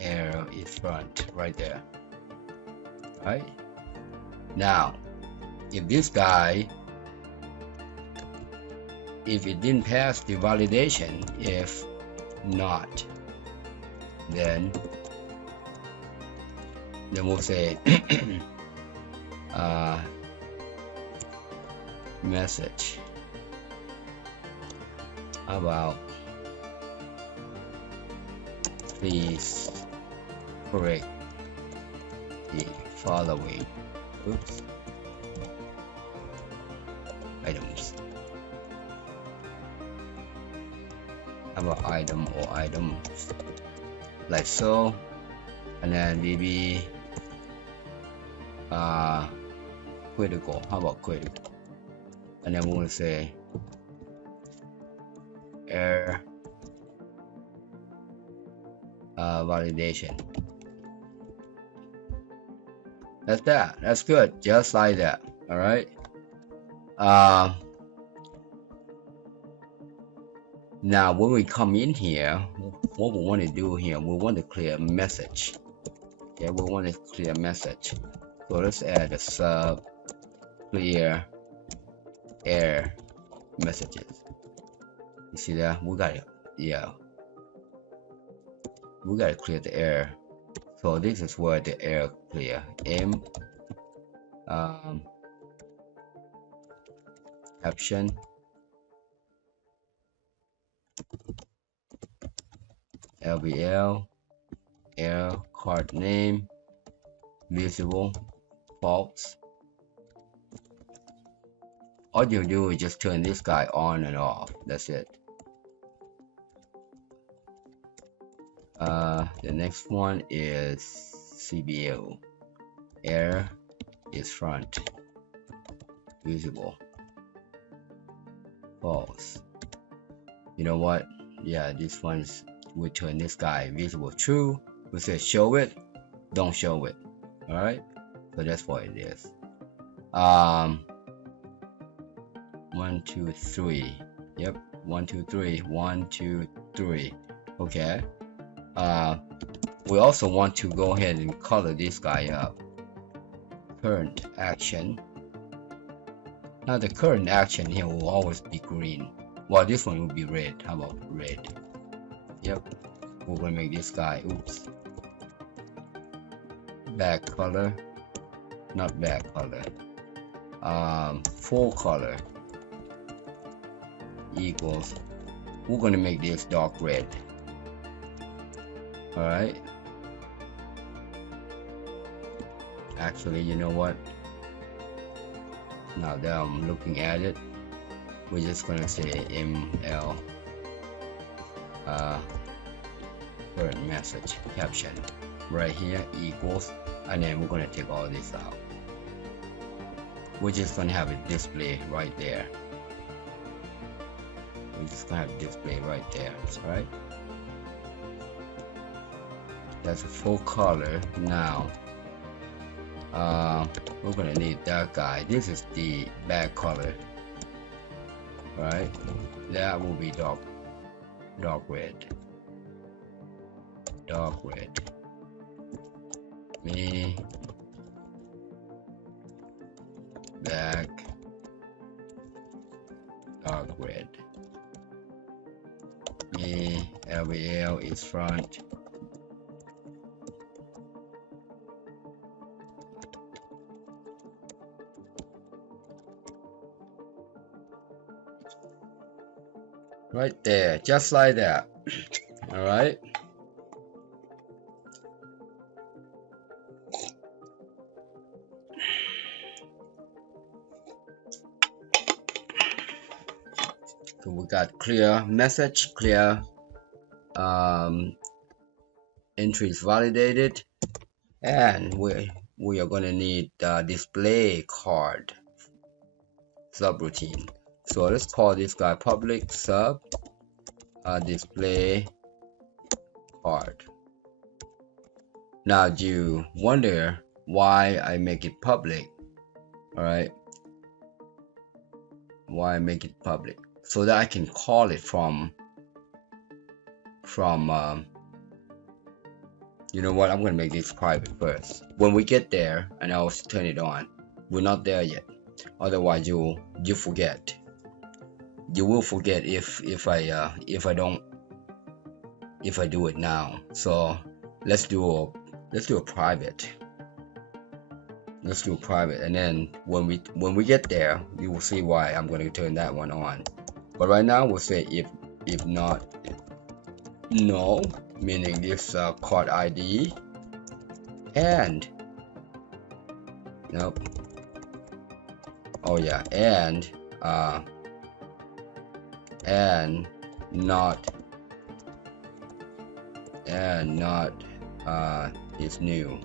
Arrow is front right there. Right now, if this guy, if it didn't pass the validation, if not, then we'll say message. How about please correct the following items. How about item or items, like so, and then VB critical. How about critical? And then we'll say error validation. That's that. That's good. Just like that. All right. Now when we come in here, what we want to do here, we want to clear a message. Okay, we want to clear a message. So let's add a sub clear error messages. You see that? We got it. Yeah. We got to clear the error. So this is where the error clear. Caption. LBL error card name visible false. All you do is just turn this guy on and off. That's it. The next one is CBO error is front visible false. You know what? Yeah, this one's, we turn this guy visible true. We say show it, don't show it. Alright, so that's what it is. 1 2 3. Yep, 1 2 3 1 2 3. Okay. We also want to go ahead and color this guy up. Current action. Now the current action here will always be green. Well, this one will be red. How about red? Yep. We're gonna make this guy, oops, back color, not back color, full color equals we're gonna make this dark red. All right. Actually, you know what? Now that I'm looking at it, we're just gonna say ML current message caption right here equals, and then we're gonna take all this out. We're just gonna have it display right there. We're just gonna have it display right there. Alright, that's a full color. Now we're gonna need that guy. This is the back color. Right, that will be dark red. Dark red. Me back dark red. Me LVL is front. Right there, just like that. All right. So we got clear message, clear entries validated, and we are gonna need display card subroutine. So let's call this guy public sub display card. Now you wonder why I make it public. All right, why I make it public? So that I can call it from you know what, I'm gonna make this private first. When we get there, and I'll turn it on. We're not there yet. Otherwise you forget. You will forget if I do it now. So let's do a private. Let's do a private, and then when we get there, you will see why I'm going to turn that one on. But right now we'll say if not no, meaning this card ID, and nope. Oh yeah, and not is new.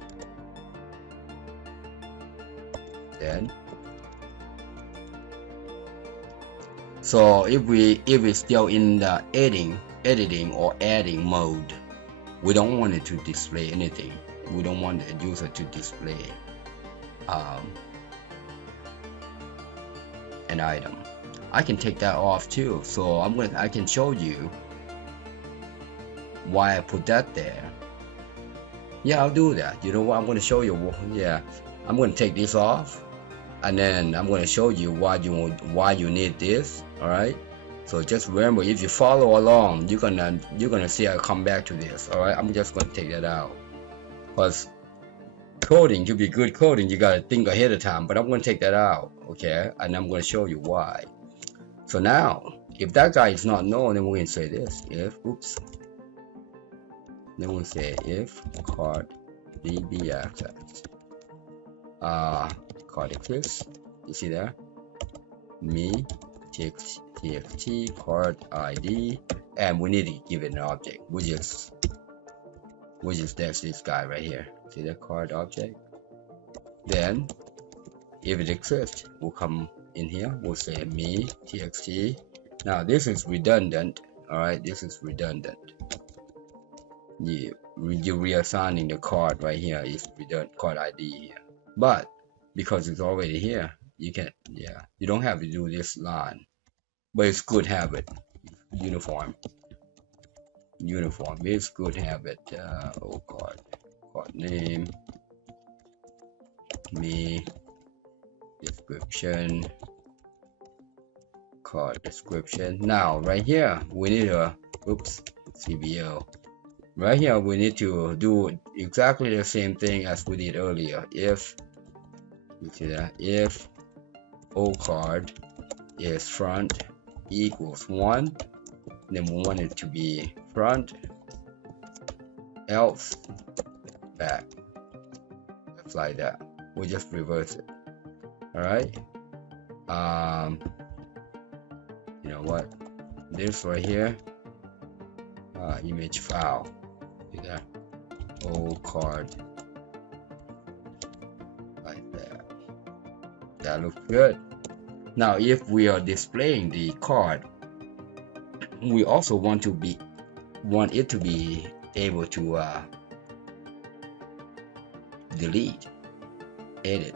Then so if we're still in the editing or adding mode, we don't want it to display anything. We don't want the user to display an item. I can take that off too. So I can show you why I put that there. Yeah, I'll do that. You know what? I'm going to show you. Yeah, I'm going to take this off, and then I'm going to show you why you need this. All right. So just remember, if you follow along, you're gonna see I come back to this. All right. I'm just going to take that out, because coding, to be good coding, you gotta think ahead of time. But I'm going to take that out. Okay, and I'm going to show you why. So now, if that guy is not known, then we're going to say this: if then we'll say if card VB access card exists. You see there, me txt card ID, and we need to give it an object, which is that's this guy right here. See that card object? Then if it exists, we'll come in here, we'll say me txt. Now this is redundant. All right, this is redundant. You're reassigning the card right here is redundant card ID here, but because it's already here, you can, yeah, you don't have to do this line, but it's good habit. Uniform is good habit. Card name, me description, card description. Now right here we need a CBO. Right here we need to do exactly the same thing as we did earlier. If you see that, if O card is front equals 1, then we want it to be front, else back, just like that. We just reverse it. All right. You know what? This right here, image file. See that? Old card, like that. That looks good. Now, if we are displaying the card, we also want it to be able to delete, edit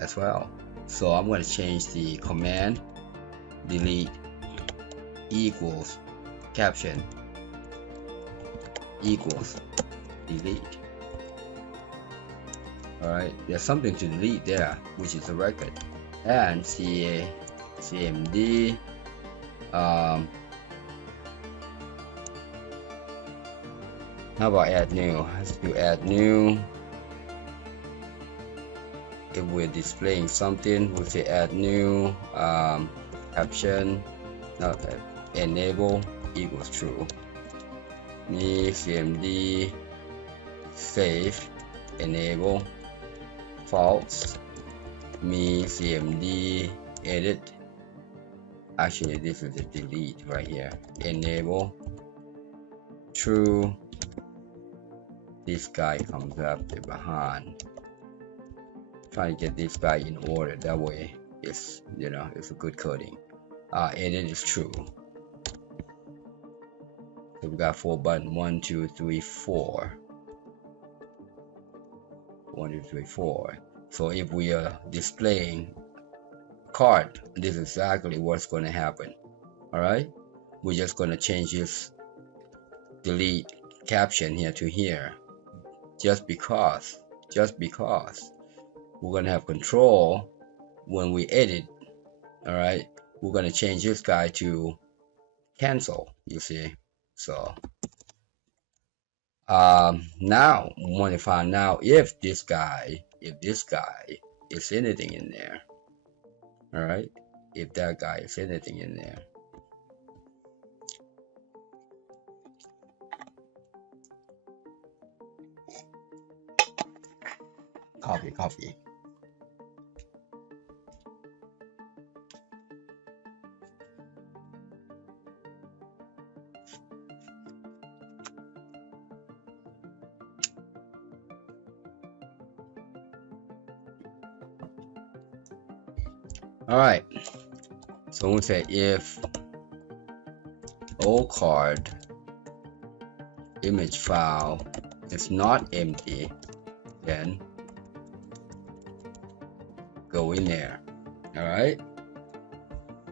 as well. So I'm going to change the command delete equals caption equals delete. Alright, there's something to delete there, which is a record. And CMD how about add new? Let's do add new. If we're displaying something, we'll say add new, caption, okay, enable equals true. CMD save enable false. CMD edit. Actually, this is a delete right here. Enable true. This guy comes up behind. Trying to get this guy in order. That way, it's it's a good coding. Edit is true. So we got 4 buttons. 1, 2, 3, 4. 1, 2, 3, 4. So if we are displaying card, this is exactly what's going to happen. All right, we're just going to change this delete caption here to here, just because we're going to have control when we edit. All right, we're going to change this guy to cancel, you see. So now we want to find out if this guy is anything in there. All right, if that guy is anything in there. Coffee. All right, so we say if old card image file is not empty, then go in there. All right,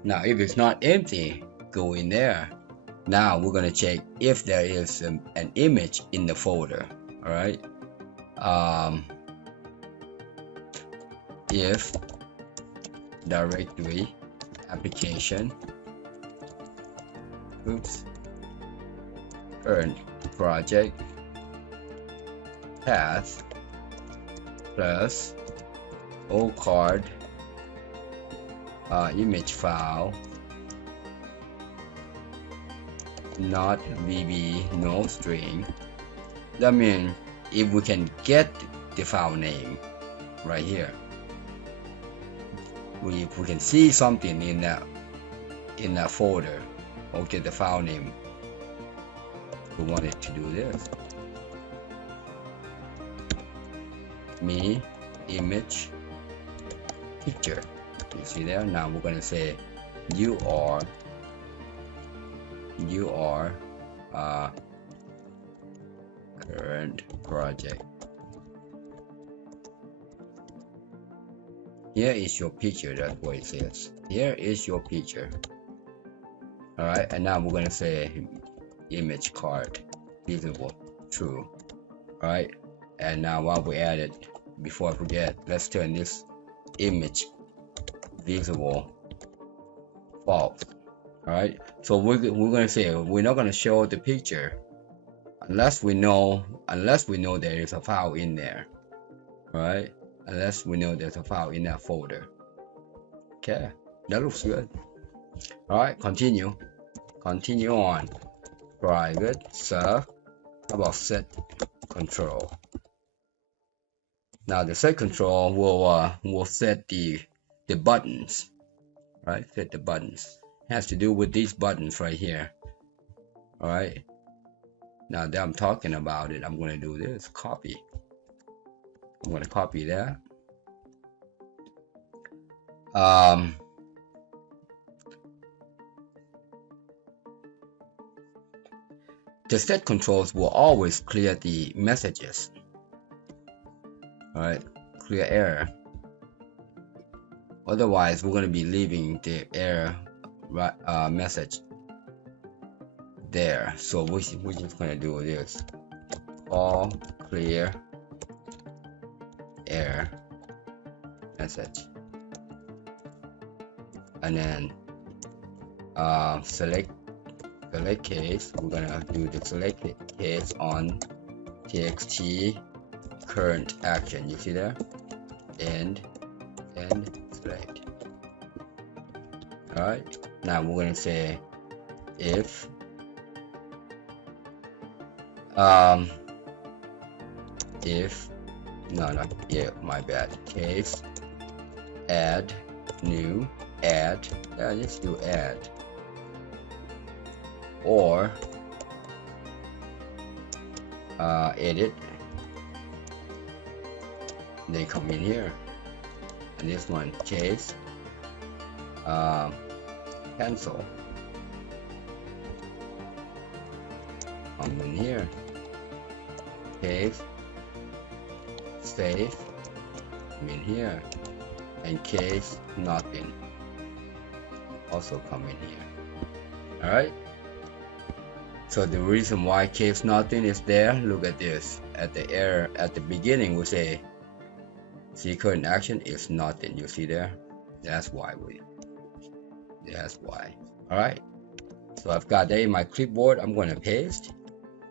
now if it's not empty, go in there. Now we're gonna check if there is an image in the folder. All right, if directory application current project path plus old card image file not VB no string. That means if we can get the file name right here, if we can see something in that folder or get the file name, we want it to do this. Image picture. You see there? Now we're gonna say you are current project. Here is your picture. That's what it says. Here is your picture. All right, and now we're gonna say image card visible true. All right, and now while we add it, before I forget, let's turn this image visible false. All right, so we're gonna say we're not gonna show the picture unless we know there is a file in there. All right, unless we know there's a file in that folder. Okay, that looks good. All right, continue. continue on. Private sub. How about set control? Now the set control will set the buttons, right? Set the buttons. It has to do with these buttons right here. All right. Now that I'm talking about it, I'm going to do this. Copy. I'm going to copy that. The set controls will always clear the messages. All right, clear error. Otherwise, we're going to be leaving the error message there. So we're just going to do this. All clear error message. And then select case. We're gonna do the select case on txt current action. You see there? End select. All right. Now we're gonna say if my bad. Case add new add. Just do add. Or edit, they come in here, and this one case cancel, come in here, case save, come in here, and case nothing also come in here. All right. So the reason why case nothing is there, look at this. At the error at the beginning, we say see current action is nothing. You see there? That's why. All right. So I've got that in my clipboard. I'm going to paste.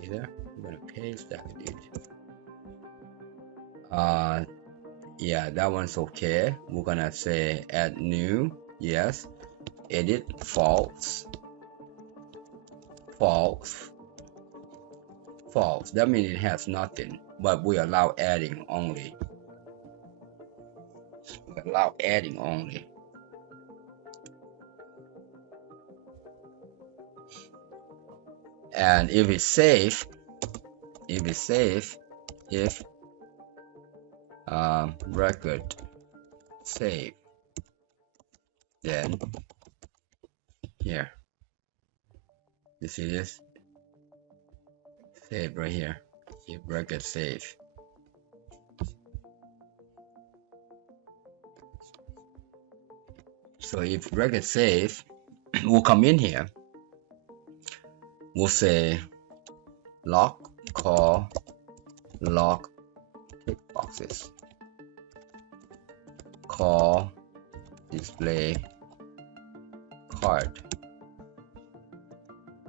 See there? I'm going to paste that. Yeah, that one's okay. We're going to say add new. Yes. Edit false. False. That means it has nothing, but we allow adding only. And if it's safe, record save, then here. You see this? Save right here. Keep record save. So if record save, we'll come in here. We'll say lock, call, lock, tick boxes, call, display, card.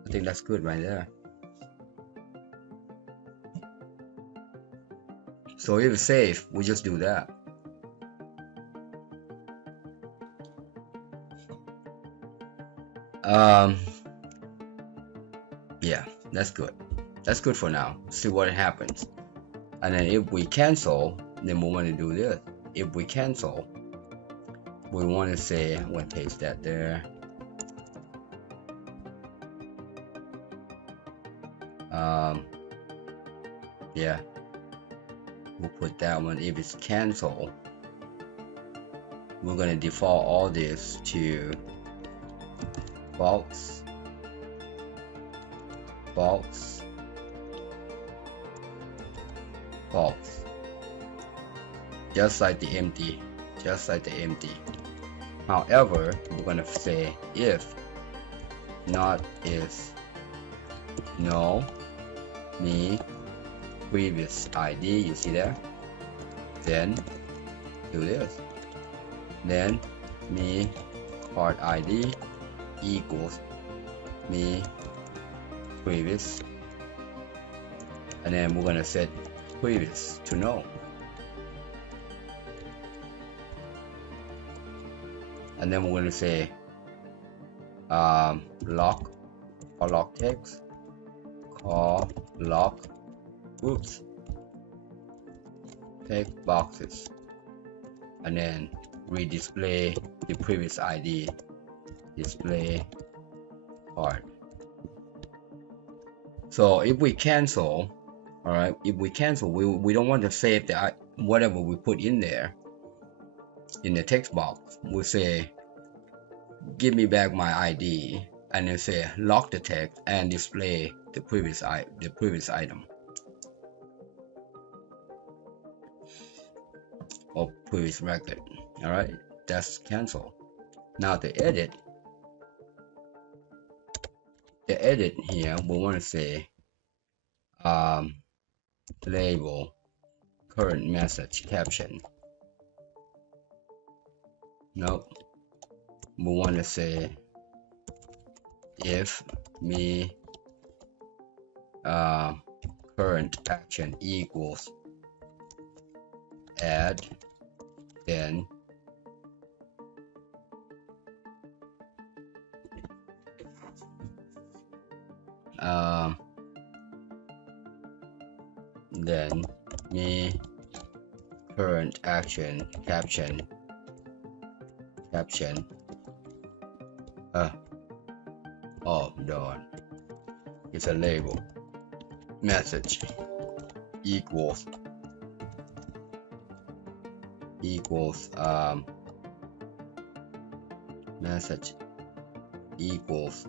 I think that's good right there. So if it's safe, we just do that. Yeah, that's good. That's good for now. See what happens. And then if we cancel, then we want to do this. If we cancel, we want to say, I'm going to paste that there. Yeah, we'll put that one. If it's cancel, we're going to default all this to false, just like the empty. However, we're going to say if not is no me previous ID, you see there, then do this, then me card ID equals me previous, and then we're going to set previous to no. And then we're going to say lock call lock text, call lock, oops, text boxes, and then redisplay the previous ID, display card. So if we cancel, all right, if we cancel, we don't want to save the whatever we put in there in the text box. We'll say give me back my ID, and then say lock the text and display the previous item or previous record. All right, that's cancel. Now the edit here, we want to say label current message caption. Nope, we want to say if me current action equals add, then me current action caption oh darn, it's a label message equals message equals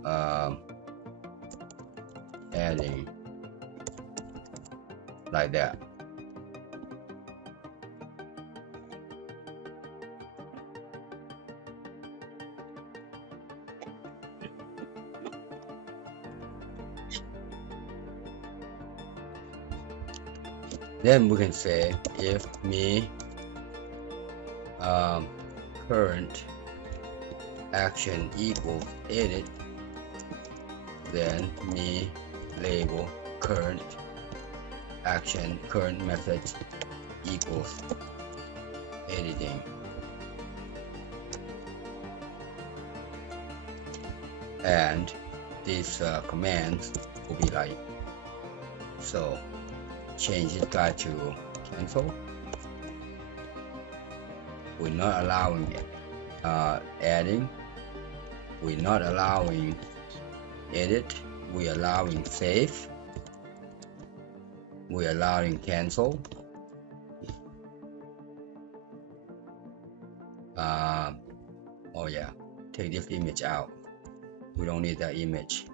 adding, like that. Then we can say if me current action equals edit, then me label current action current message equals editing. And these commands will be like so. Change this guy to cancel. We're not allowing adding. We're not allowing edit. We're allowing save. We're allowing cancel. Oh yeah, take this image out. We don't need that image.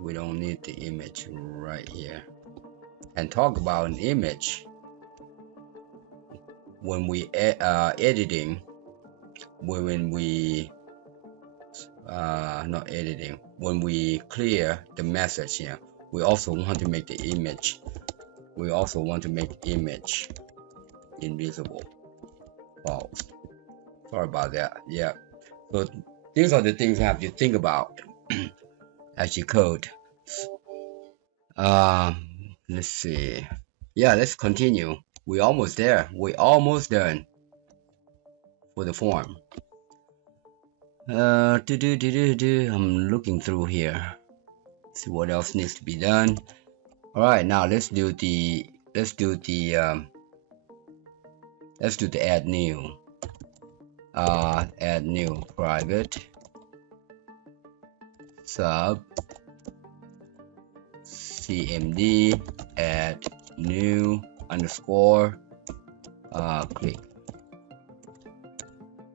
We don't need the image right here. And talk about an image. When we editing, when we not editing, when we clear the message here, we also want to make the image. We also want to make image invisible, false. Sorry about that. Yeah. So these are the things you have to think about as you code. Let's see. Yeah, let's continue. We're almost there. We're almost done for the form. I'm looking through here. See what else needs to be done. All right, now let's do the add new. Add new private sub cmd add new underscore click,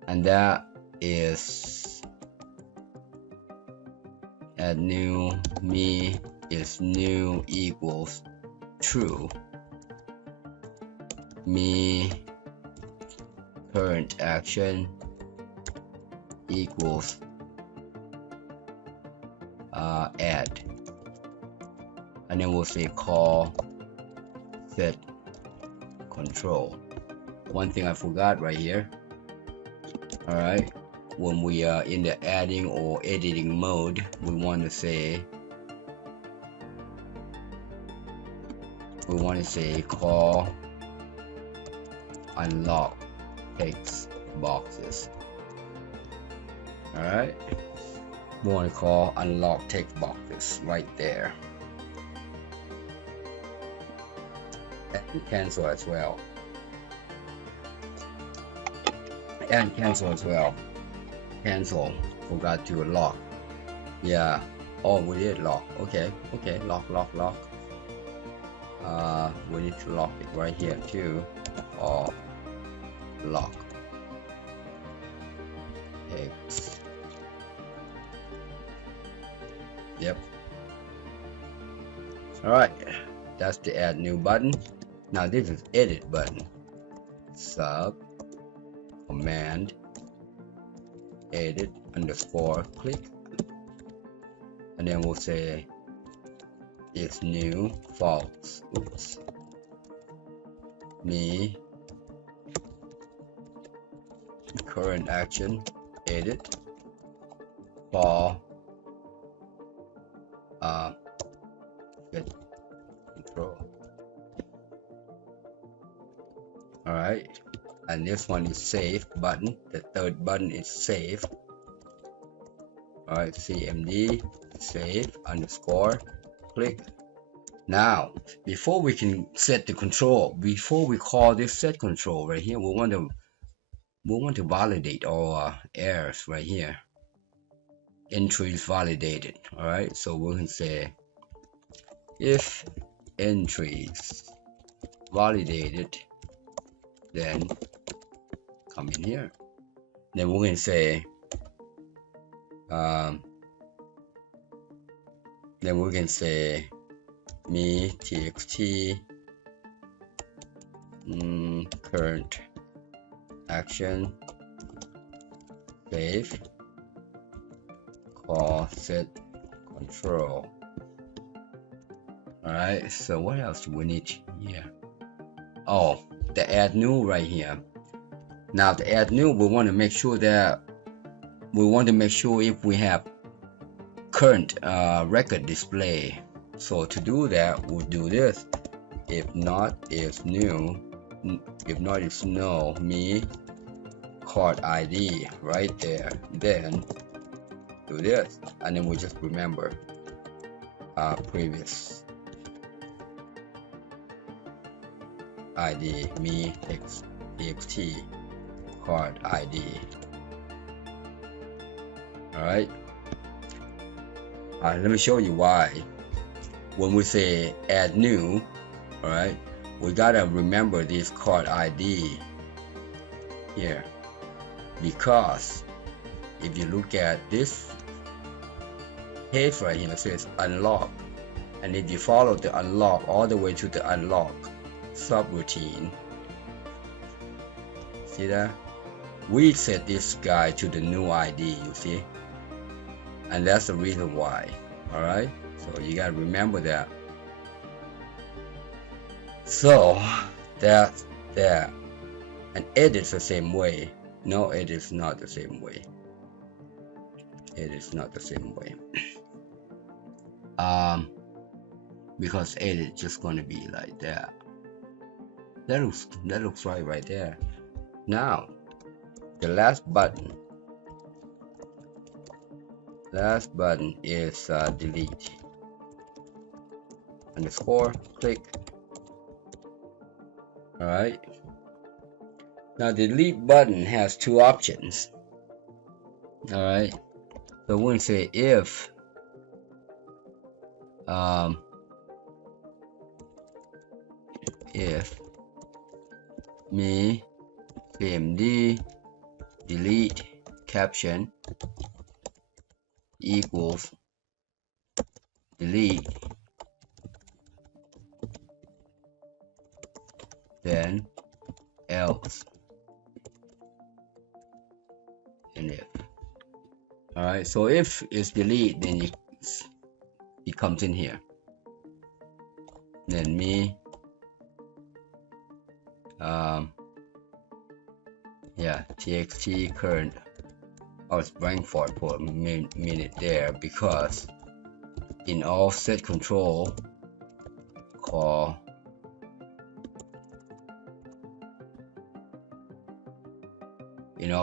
and that is add new me is new equals true, me current action equals add, and then we'll say call set control. One thing I forgot right here. All right, when we are in the adding or editing mode, we want to say call unlock text boxes. Alright, we want to call unlock text boxes right there, and cancel as well, cancel, forgot to lock. Yeah, oh, we did lock. Okay, lock. We need to lock it right here too, or lock X. Yep. Alright, that's the add new button. Now this is edit button. Sub command edit underscore click, and then we'll say it's new false. Oops. Me current action edit for set control. Alright, and this one is save button. The third button is save. Alright, cmd save underscore click. Now before we can set the control, before we call this set control right here, we want to validate our errors right here. Entries validated. Alright, so we can say if entries validated, then come in here. Then we can say me txt current action save call set control. Alright, so what else do we need here? Oh, the add new right here. Now the add new, we want to make sure if we have current record display. So to do that, we'll do this. If not, it's new. If not, it's no. Me card ID right there. Then do this, and then we just remember previous ID me txt card ID. Alright, let me show you why. When we say add new, alright, we gotta remember this card ID here, because if you look at this page right here, it says unlock, and if you follow the unlock all the way to the unlock subroutine, see that we set this guy to the new ID, you see, and that's the reason why. Alright, so you gotta remember that. So that's that. And edit's the same way. No, it is not the same way. It is not the same way. Because edit just gonna be like that. That looks right there. Now the last button is delete underscore click. Alright, now the delete button has two options. Alright, so we're gonna say if me cmd delete caption equals delete, then else, and if. Alright, so if it's delete, then it comes in here. Then me txt current. I was blank for a minute there, because in all set control call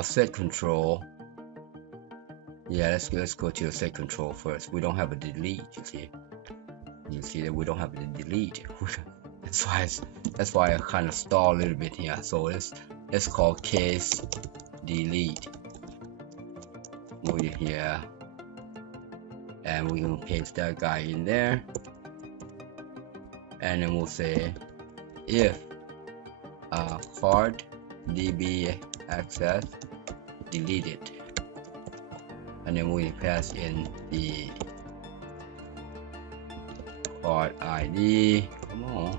set control Yeah, let's go to the set control first. We don't have a delete, you see that we don't have a delete. that's why I kind of stall a little bit here. So let's call case delete. Move it here, and we're gonna paste that guy in there, and then we'll say if card db access deleted, and then we pass in the card ID. Come on.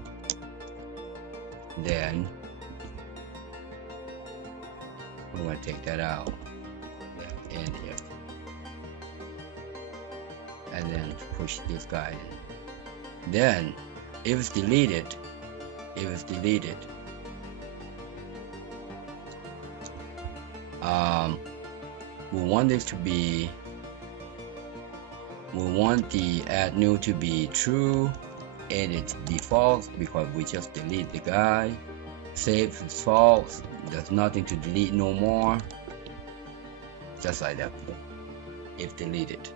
Then we're gonna take that out and here, and then push this guy in. Then if it's deleted, we want this to be, we want the add new to be true, edit default because we just delete the guy, save is false, there's nothing to delete no more, just like that, if deleted.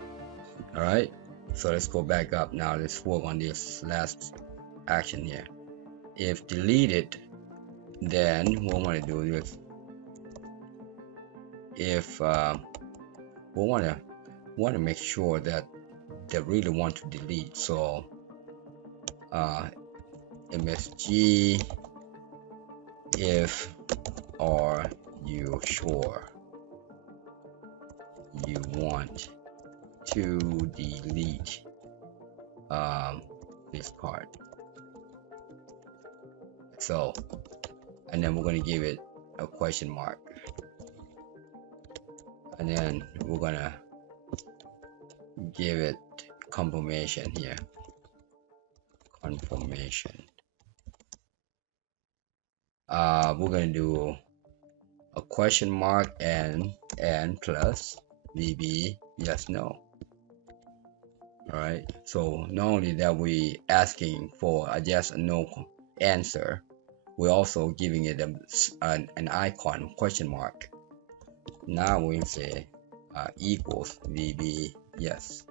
All right, so let's go back up now. Let's work on this last action here. If deleted, then what we want to do is, if we want to make sure that they really want to delete, so msg if are you sure you want to delete this card. So, and then we're going to give it a question mark, and then we're going to give it confirmation here, confirmation. We're going to do a question mark and plus VB yes no. All right, so not only that we asking for a yes or no answer, we're also giving it an icon question mark. Now we say equals VB yes.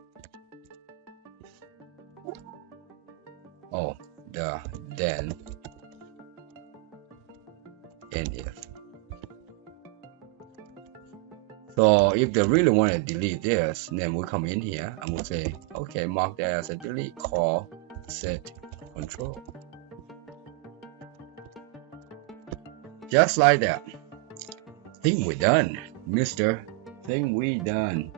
Oh, then and if. So if they really want to delete this, then we'll come in here and we'll say, okay, mark that as a delete, call set control. Just like that. Think we're done, mister. Think we done.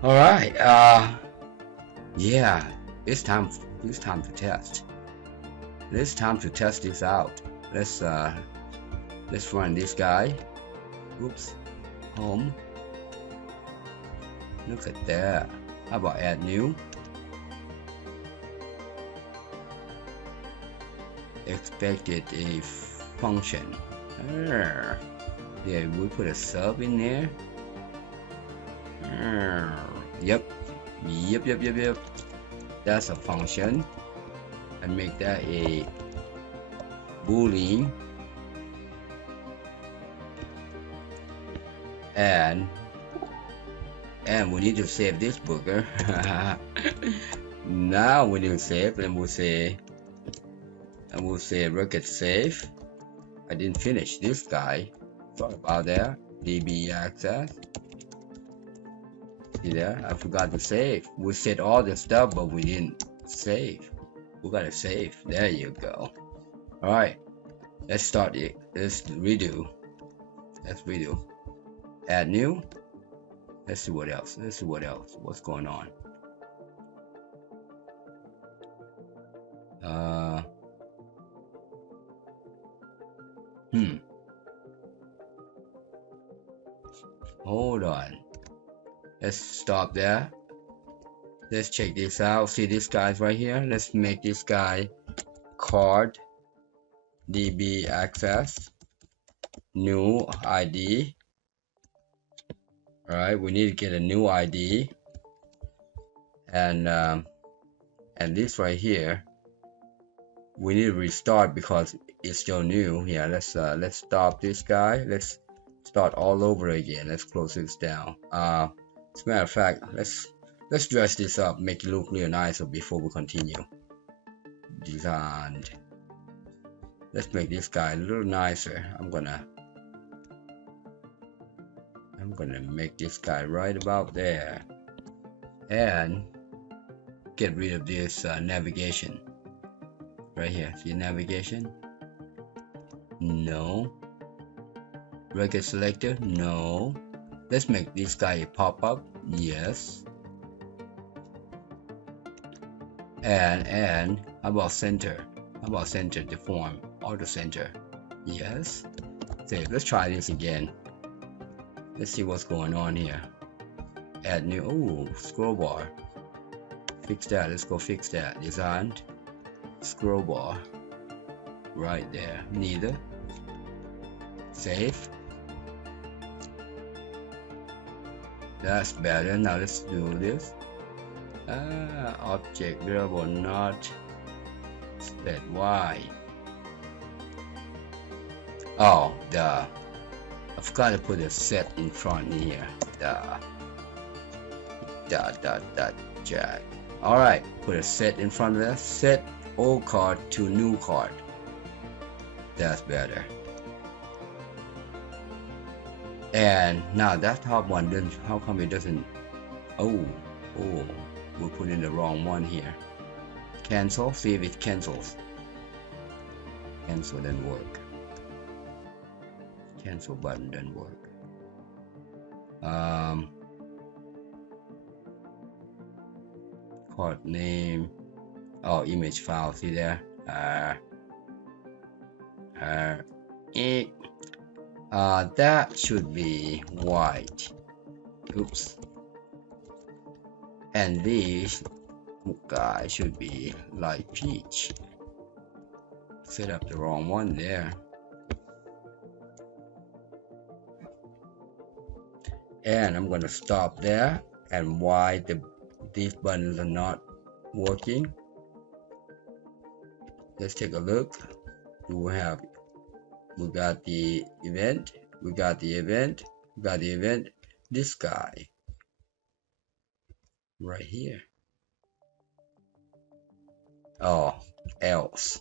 All right, yeah, it's time to test. It's time to test this out. Let's run this guy. Oops, home. Look at that. How about add new? Expected a function. Yeah, we put a sub in there. Yep. That's a function, and make that a boolean, and we need to save this booger. Now we need to save, and we'll say record save. I didn't finish this guy. Sorry about that. DB access. See there? I forgot to save. We set all the stuff, but we didn't save. We gotta save. There you go. All right. Let's start it. Let's redo. Add new. Let's see what else. What's going on? Hold on. Let's stop there. Let's check this out. See this guy's right here. Let's make this guy card DB access new ID All right, we need to get a new ID, and this right here, we need to restart because it's still new. Yeah, let's stop this guy. Let's start all over again. Let's close this down. As a matter of fact, let's dress this up, make it look real nicer before we continue. Design. Let's make this guy a little nicer. I'm gonna make this guy right about there, and get rid of this navigation right here. See navigation? No. Record selector? No. Let's make this guy a pop-up. Yes. And how about center? How about center the form? Auto center? Yes. So let's try this again. Let's see what's going on here. Add new. Oh, scroll bar. Fix that. Let's go fix that. Design. Scroll bar. Right there. Neither. Save. That's better. Now let's do this. Object variable not set y. Oh, duh. I forgot to put a set in front here. Jack. Alright, put a set in front of that. Set old card to new card. That's better. And now that top one, then how come it doesn't? Oh, we put in the wrong one here. Cancel. See if it cancels. Cancel didn't work. Cancel button didn't work. Card name. Oh, image file. See there. That should be white. Oops. And this guy should be light peach. Set up the wrong one there. And I'm gonna stop there. And why these buttons are not working? Let's take a look. We got the event. We got the event. We got the event. This guy right here. Oh, else.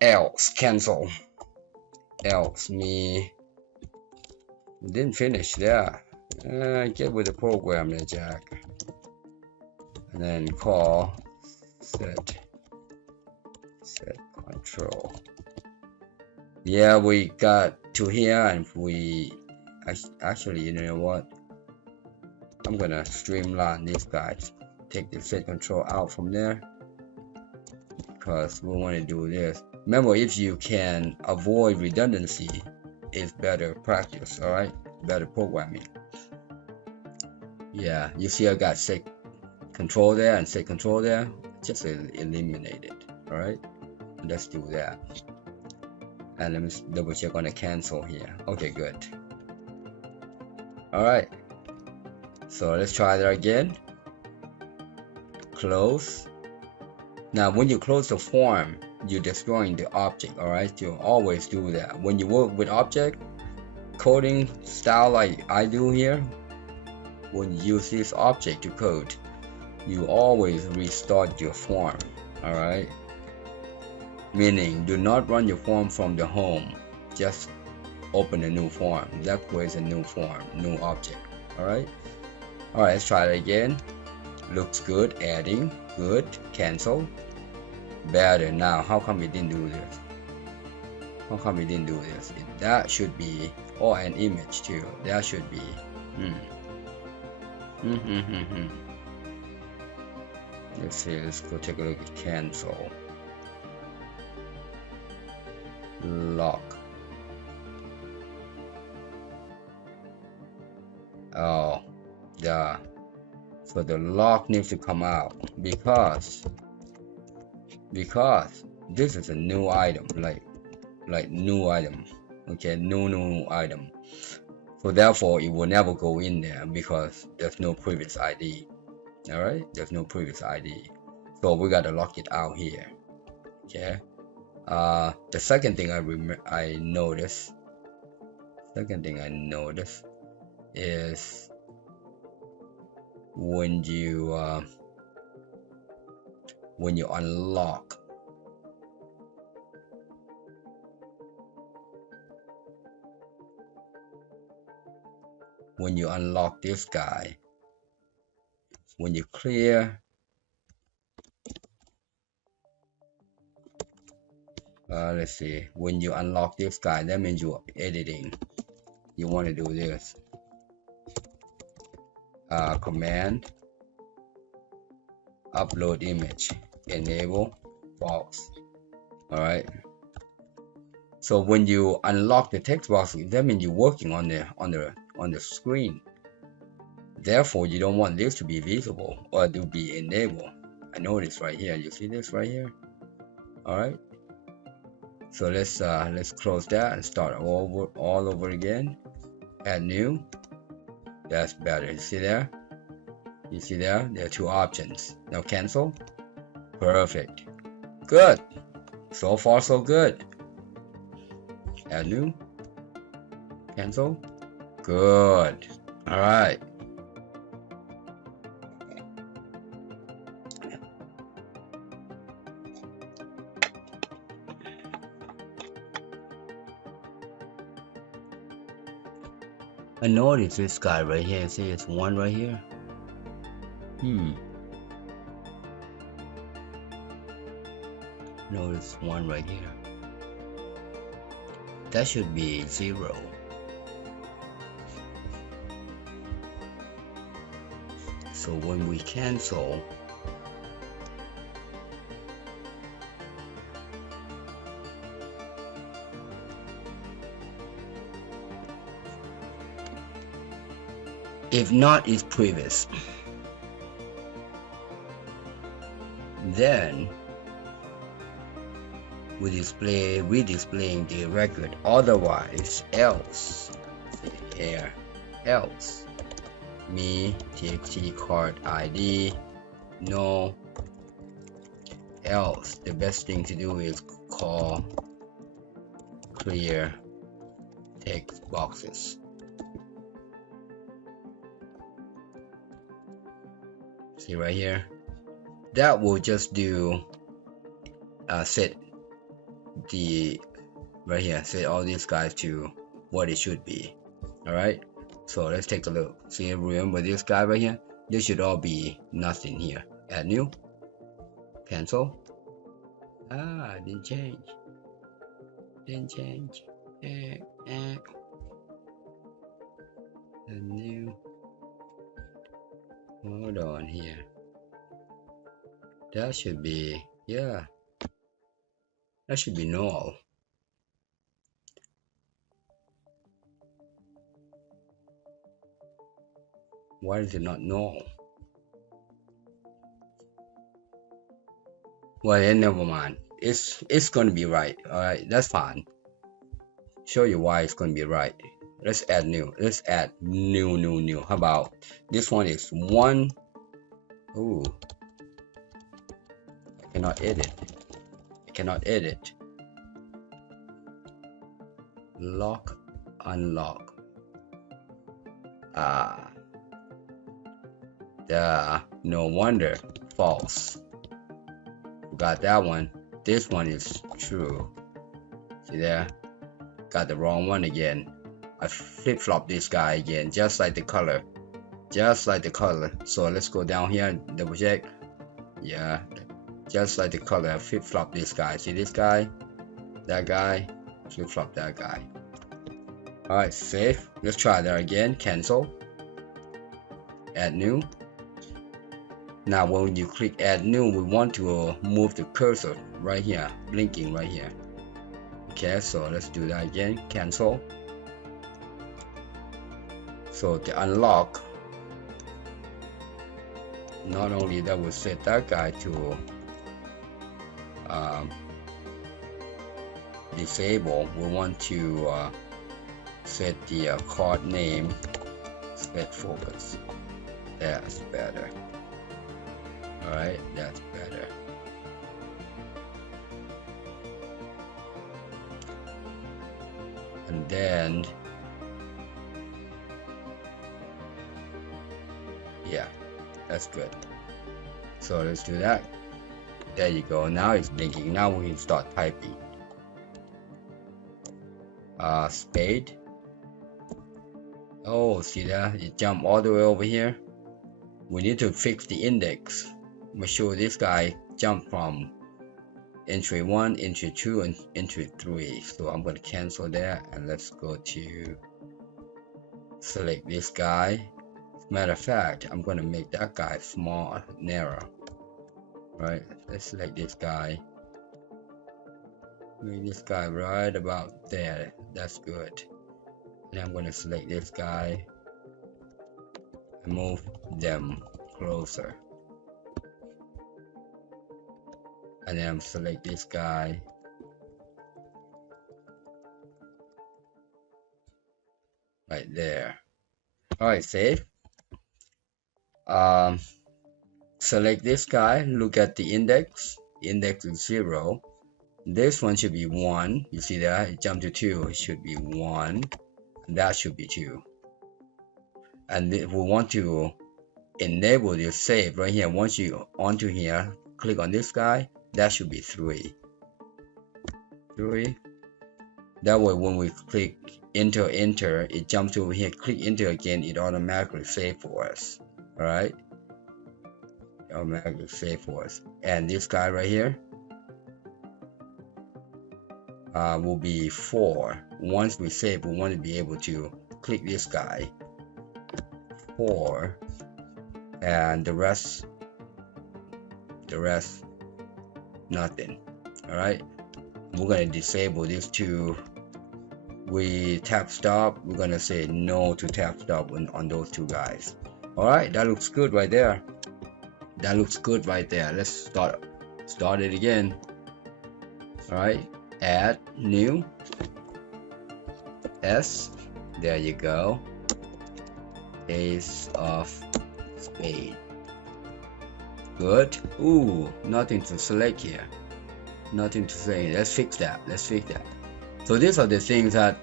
Else. Cancel. Else me. Didn't finish there. Get with the program there, Jack. And then call set control. Yeah, we got to here, and we actually, you know what? I'm gonna streamline these guys. Take the set control out from there because we want to do this. Remember, if you can avoid redundancy, it's better practice. All right, better programming. Yeah, you see, I got set control there and set control there. Just eliminate it. All right, let's do that. And let me double check on the cancel here. Okay, good. All right, so let's try that again. Close. Now when you close the form, you're destroying the object. All right, you always do that when you work with object coding style like I do here. When you use this object to code, you always restart your form. All right, meaning do not run your form from the home. Just open a new form. That creates a new form, new object. All right, let's try it again. Looks good. Adding. Good. Cancel. Better. Now how come it didn't do this? How come it didn't do this? That should be, or an image too. That should be. Let's see. Let's go take a look at cancel. Lock. Oh, yeah. So the lock needs to come out because this is a new item, like new item. Okay, new item. So therefore, it will never go in there because there's no previous ID. All right, there's no previous ID. So we gotta lock it out here. Okay. The second thing I noticed is when you unlock this guy, when you clear let's see, when you unlock this guy, that means you're editing. You want to do this command upload image, enable box. All right, so when you unlock the text box, that means you're working on the screen. Therefore, you don't want this to be visible or to be enabled. I know this right here. You see this right here? All right. So let's close that and start all over again. Add new. That's better. You see there? You see there? There are two options. Now cancel. Perfect. Good. So far so good. Add new. Cancel. Good. All right. I noticed this guy right here. See, it's one right here. Notice one right here. That should be 0. So when we cancel, if not is previous, then we redisplaying the record. Otherwise, else, here, else, me txt card ID, no, else. The best thing to do is call clear text boxes. See right here, that will just do set the right here, set all these guys to what it should be. All right, so let's take a look. See, remember this guy right here, this should all be nothing here. Add new, cancel. Didn't change. Add new. Hold on here. That should be, yeah, that should be null. Why is it not null? Well, then never mind. It's gonna be right. All right, that's fine. Show you why it's gonna be right. Let's add new. Let's add new. How about this one is 1. Ooh, I cannot edit. Lock, unlock. No wonder. False. Got that one. This one is true. See there? Got the wrong one again. I flip-flop this guy again, just like the color. So let's go down here and double check. Yeah, just like the color. I flip-flop this guy. See this guy? That guy? Flip-flop that guy. Alright, save. Let's try that again. Cancel. Add new. Now when you click add new, we want to move the cursor right here, blinking right here. Okay, so let's do that again. Cancel. So to unlock, not only that will set that guy to disable, we want to set the card name set focus. That's better. Alright, that's better. And then yeah, that's good. So let's do that. There you go. Now it's blinking. Now we can start typing. Spade. Oh, see that? It jumped all the way over here. We need to fix the index. Make sure this guy jumped from entry 1, entry 2, and entry 3. So I'm going to cancel that, and let's go to select this guy. Matter of fact, I'm going to make that guy small, narrow. Right, let's select this guy. Make this guy right about there. That's good. And I'm going to select this guy and move them closer. And then select this guy. Right there. Alright, save. Select this guy, look at the index. Index is 0. This one should be 1. You see that? It jumped to 2. It should be 1. And that should be 2. And if we want to enable this save right here, once you onto here, click on this guy, that should be 3. 3. That way when we click enter, it jumps over here. Click enter again, it automatically save for us. Alright? Automatically save for us. And this guy right here will be 4. Once we save, we want to be able to click this guy 4, and the rest nothing. Alright, we're going to disable these two. We tap stop, we're going to say no to tap stop on those two guys. Alright, that looks good right there. That looks good right there. Let's start it again. Alright, add new S. There you go. Ace of spade. Good. Ooh, nothing to select here. Nothing to say. Let's fix that. So these are the things that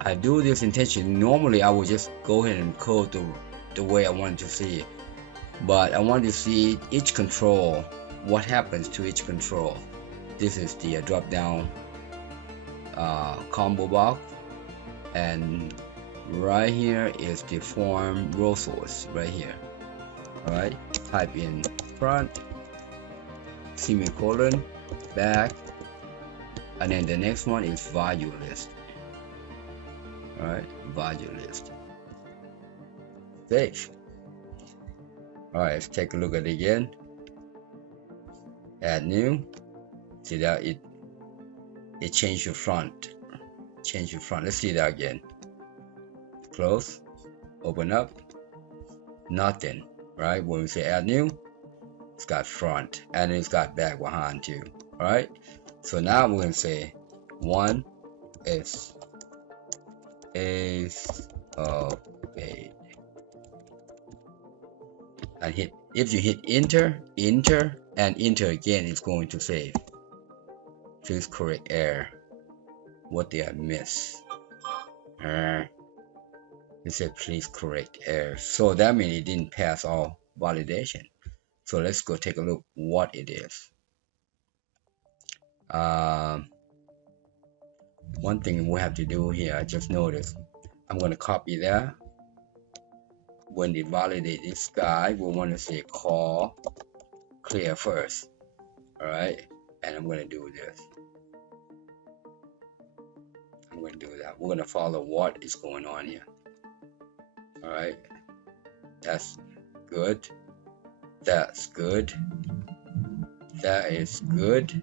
I do this intentionally. Normally I would just go ahead and code the way I want to see it. But I want to see each control, what happens to each control. This is the drop down combo box, and right here is the form row source right here. Alright, type in front, semicolon, back, and then the next one is value list. Alright, value list. Save. Alright, let's take a look at it again. Add new. See that it changed the front. Let's see that again. Close. Open up. Nothing. Right? When we say add new, it's got front and it's got back behind too. Alright? So now we're gonna say 1 is ace of spade. And hit, if you hit enter, and enter again, it's going to save. Please correct error. What did I miss? It said please correct error. So that means it didn't pass all validation. So let's go take a look what it is. One thing we have to do here, I just noticed. I'm going to copy that. When they validate this guy, we want to say call clear first. Alright, and I'm going to do this. I'm going to do that. We're going to follow what is going on here. Alright, that's good. That's good. That is good.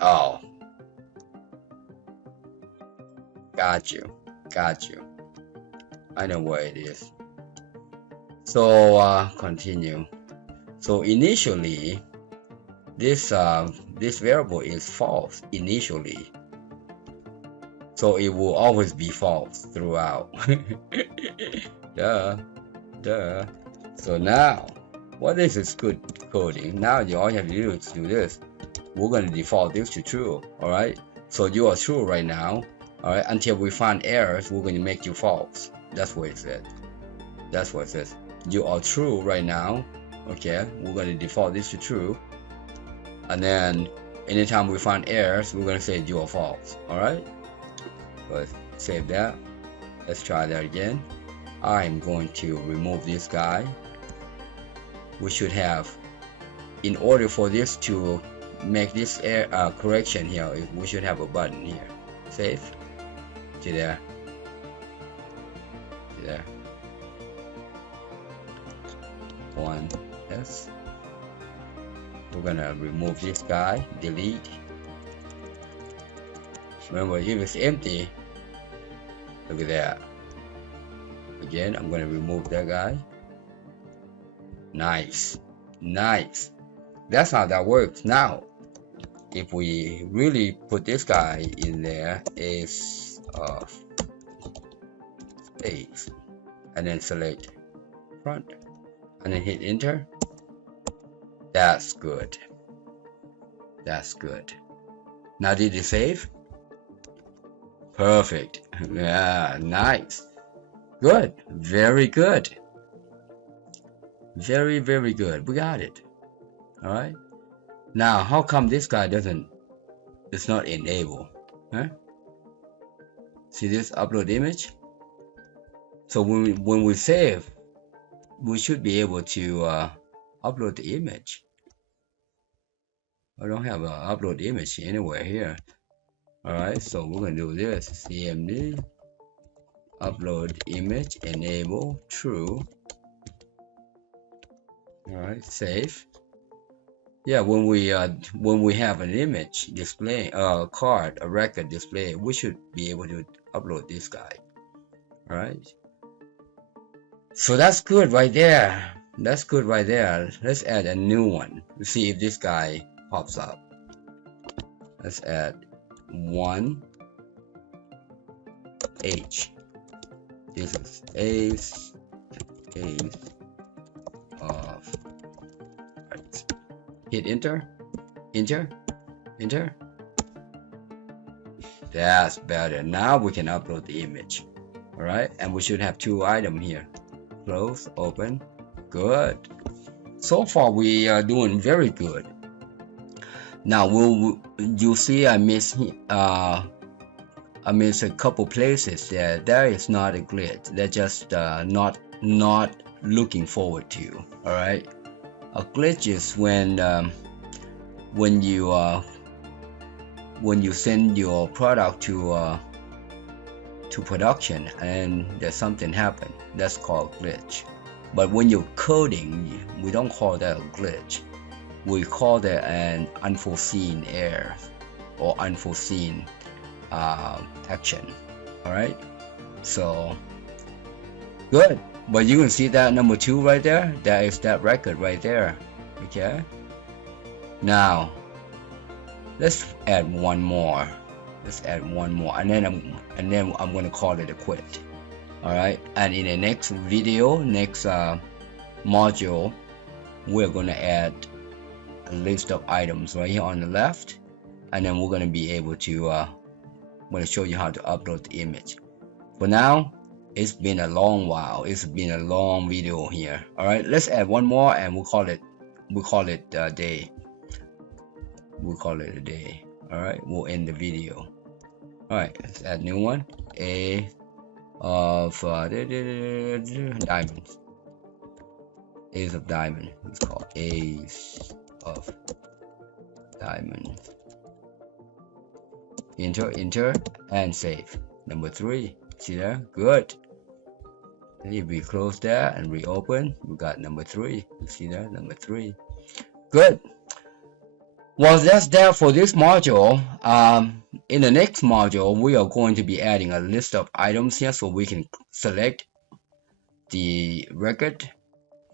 Oh, got you. I know where it is. So continue. So initially this variable is false initially, so it will always be false throughout. duh. So now, what is this good coding? Now all you have to do is do this. We're going to default this to true. All right, so you are true right now. All right, until we find errors, we're going to make you false. That's what it said. That's what it says. You are true right now. Okay, we're going to default this to true, and then anytime we find errors, we're going to say you are false. All right, let's save that. Let's try that again. I'm going to remove this guy. We should have, in order for this to make this correction here, we should have a button here. Save. See there. See there. One. Yes. We're gonna remove this guy. Delete. Remember, if it's empty, look at that. Again, I'm gonna remove that guy. Nice. That's how that works. Now, if we really put this guy in there, is space, and then select front, and then hit enter. That's good. Now did it save? Perfect. Yeah, nice. Good. Very good. Very good. We got it. All right. Now, how come this guy it's not enabled? Huh? See this upload image? So when we save, we should be able to upload the image. I don't have an upload image anywhere here. All right, so we're gonna do this. CMD upload image enable true. All right, save. Yeah, when we have an image display, a record display, we should be able to upload this guy. All right. So that's good right there. Let's add a new one. Let's see if this guy pops up. Let's add 1H. This is ace of. Right. Hit enter. That's better. Now we can upload the image. All right, and we should have two items here. Close, open. Good. So far we are doing very good. Now you see I miss a couple places there. There is not a glitch. They're just not looking forward to. All right. A glitch is when you send your product to production and there's something happen. That's called glitch. But when you're coding, we don't call that a glitch. We call that an unforeseen error or unforeseen action. All right. So good. But you can see that number 2 right there. That is that record right there. Okay. Now let's add one more. And then I'm gonna call it a quit. All right. And in the next video, next module, we're gonna add a list of items right here on the left, and then we're gonna be able to I'm gonna show you how to upload the image. For now, it's been a long while. It's been a long video here. All right. Let's add one more, and we'll call it a day. All right. We'll end the video. All right. Let's add new one. A of diamonds. Ace of diamond. It's called ace of diamond. Enter and save. Number 3. See there? Good. If we close that and reopen, we got number 3. See there? Number 3. Good. Well, that's that for this module. In the next module, we are going to be adding a list of items here so we can select the record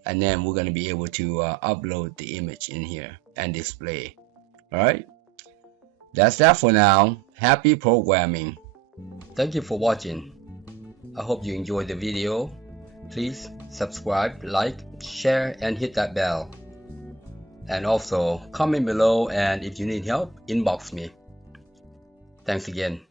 and then we're going to be able to upload the image in here and display. All right, that's that for now. Happy programming. Thank you for watching. I hope you enjoyed the video. Please subscribe, like, share, and hit that bell. And also comment below, and if you need help, inbox me. Thanks again.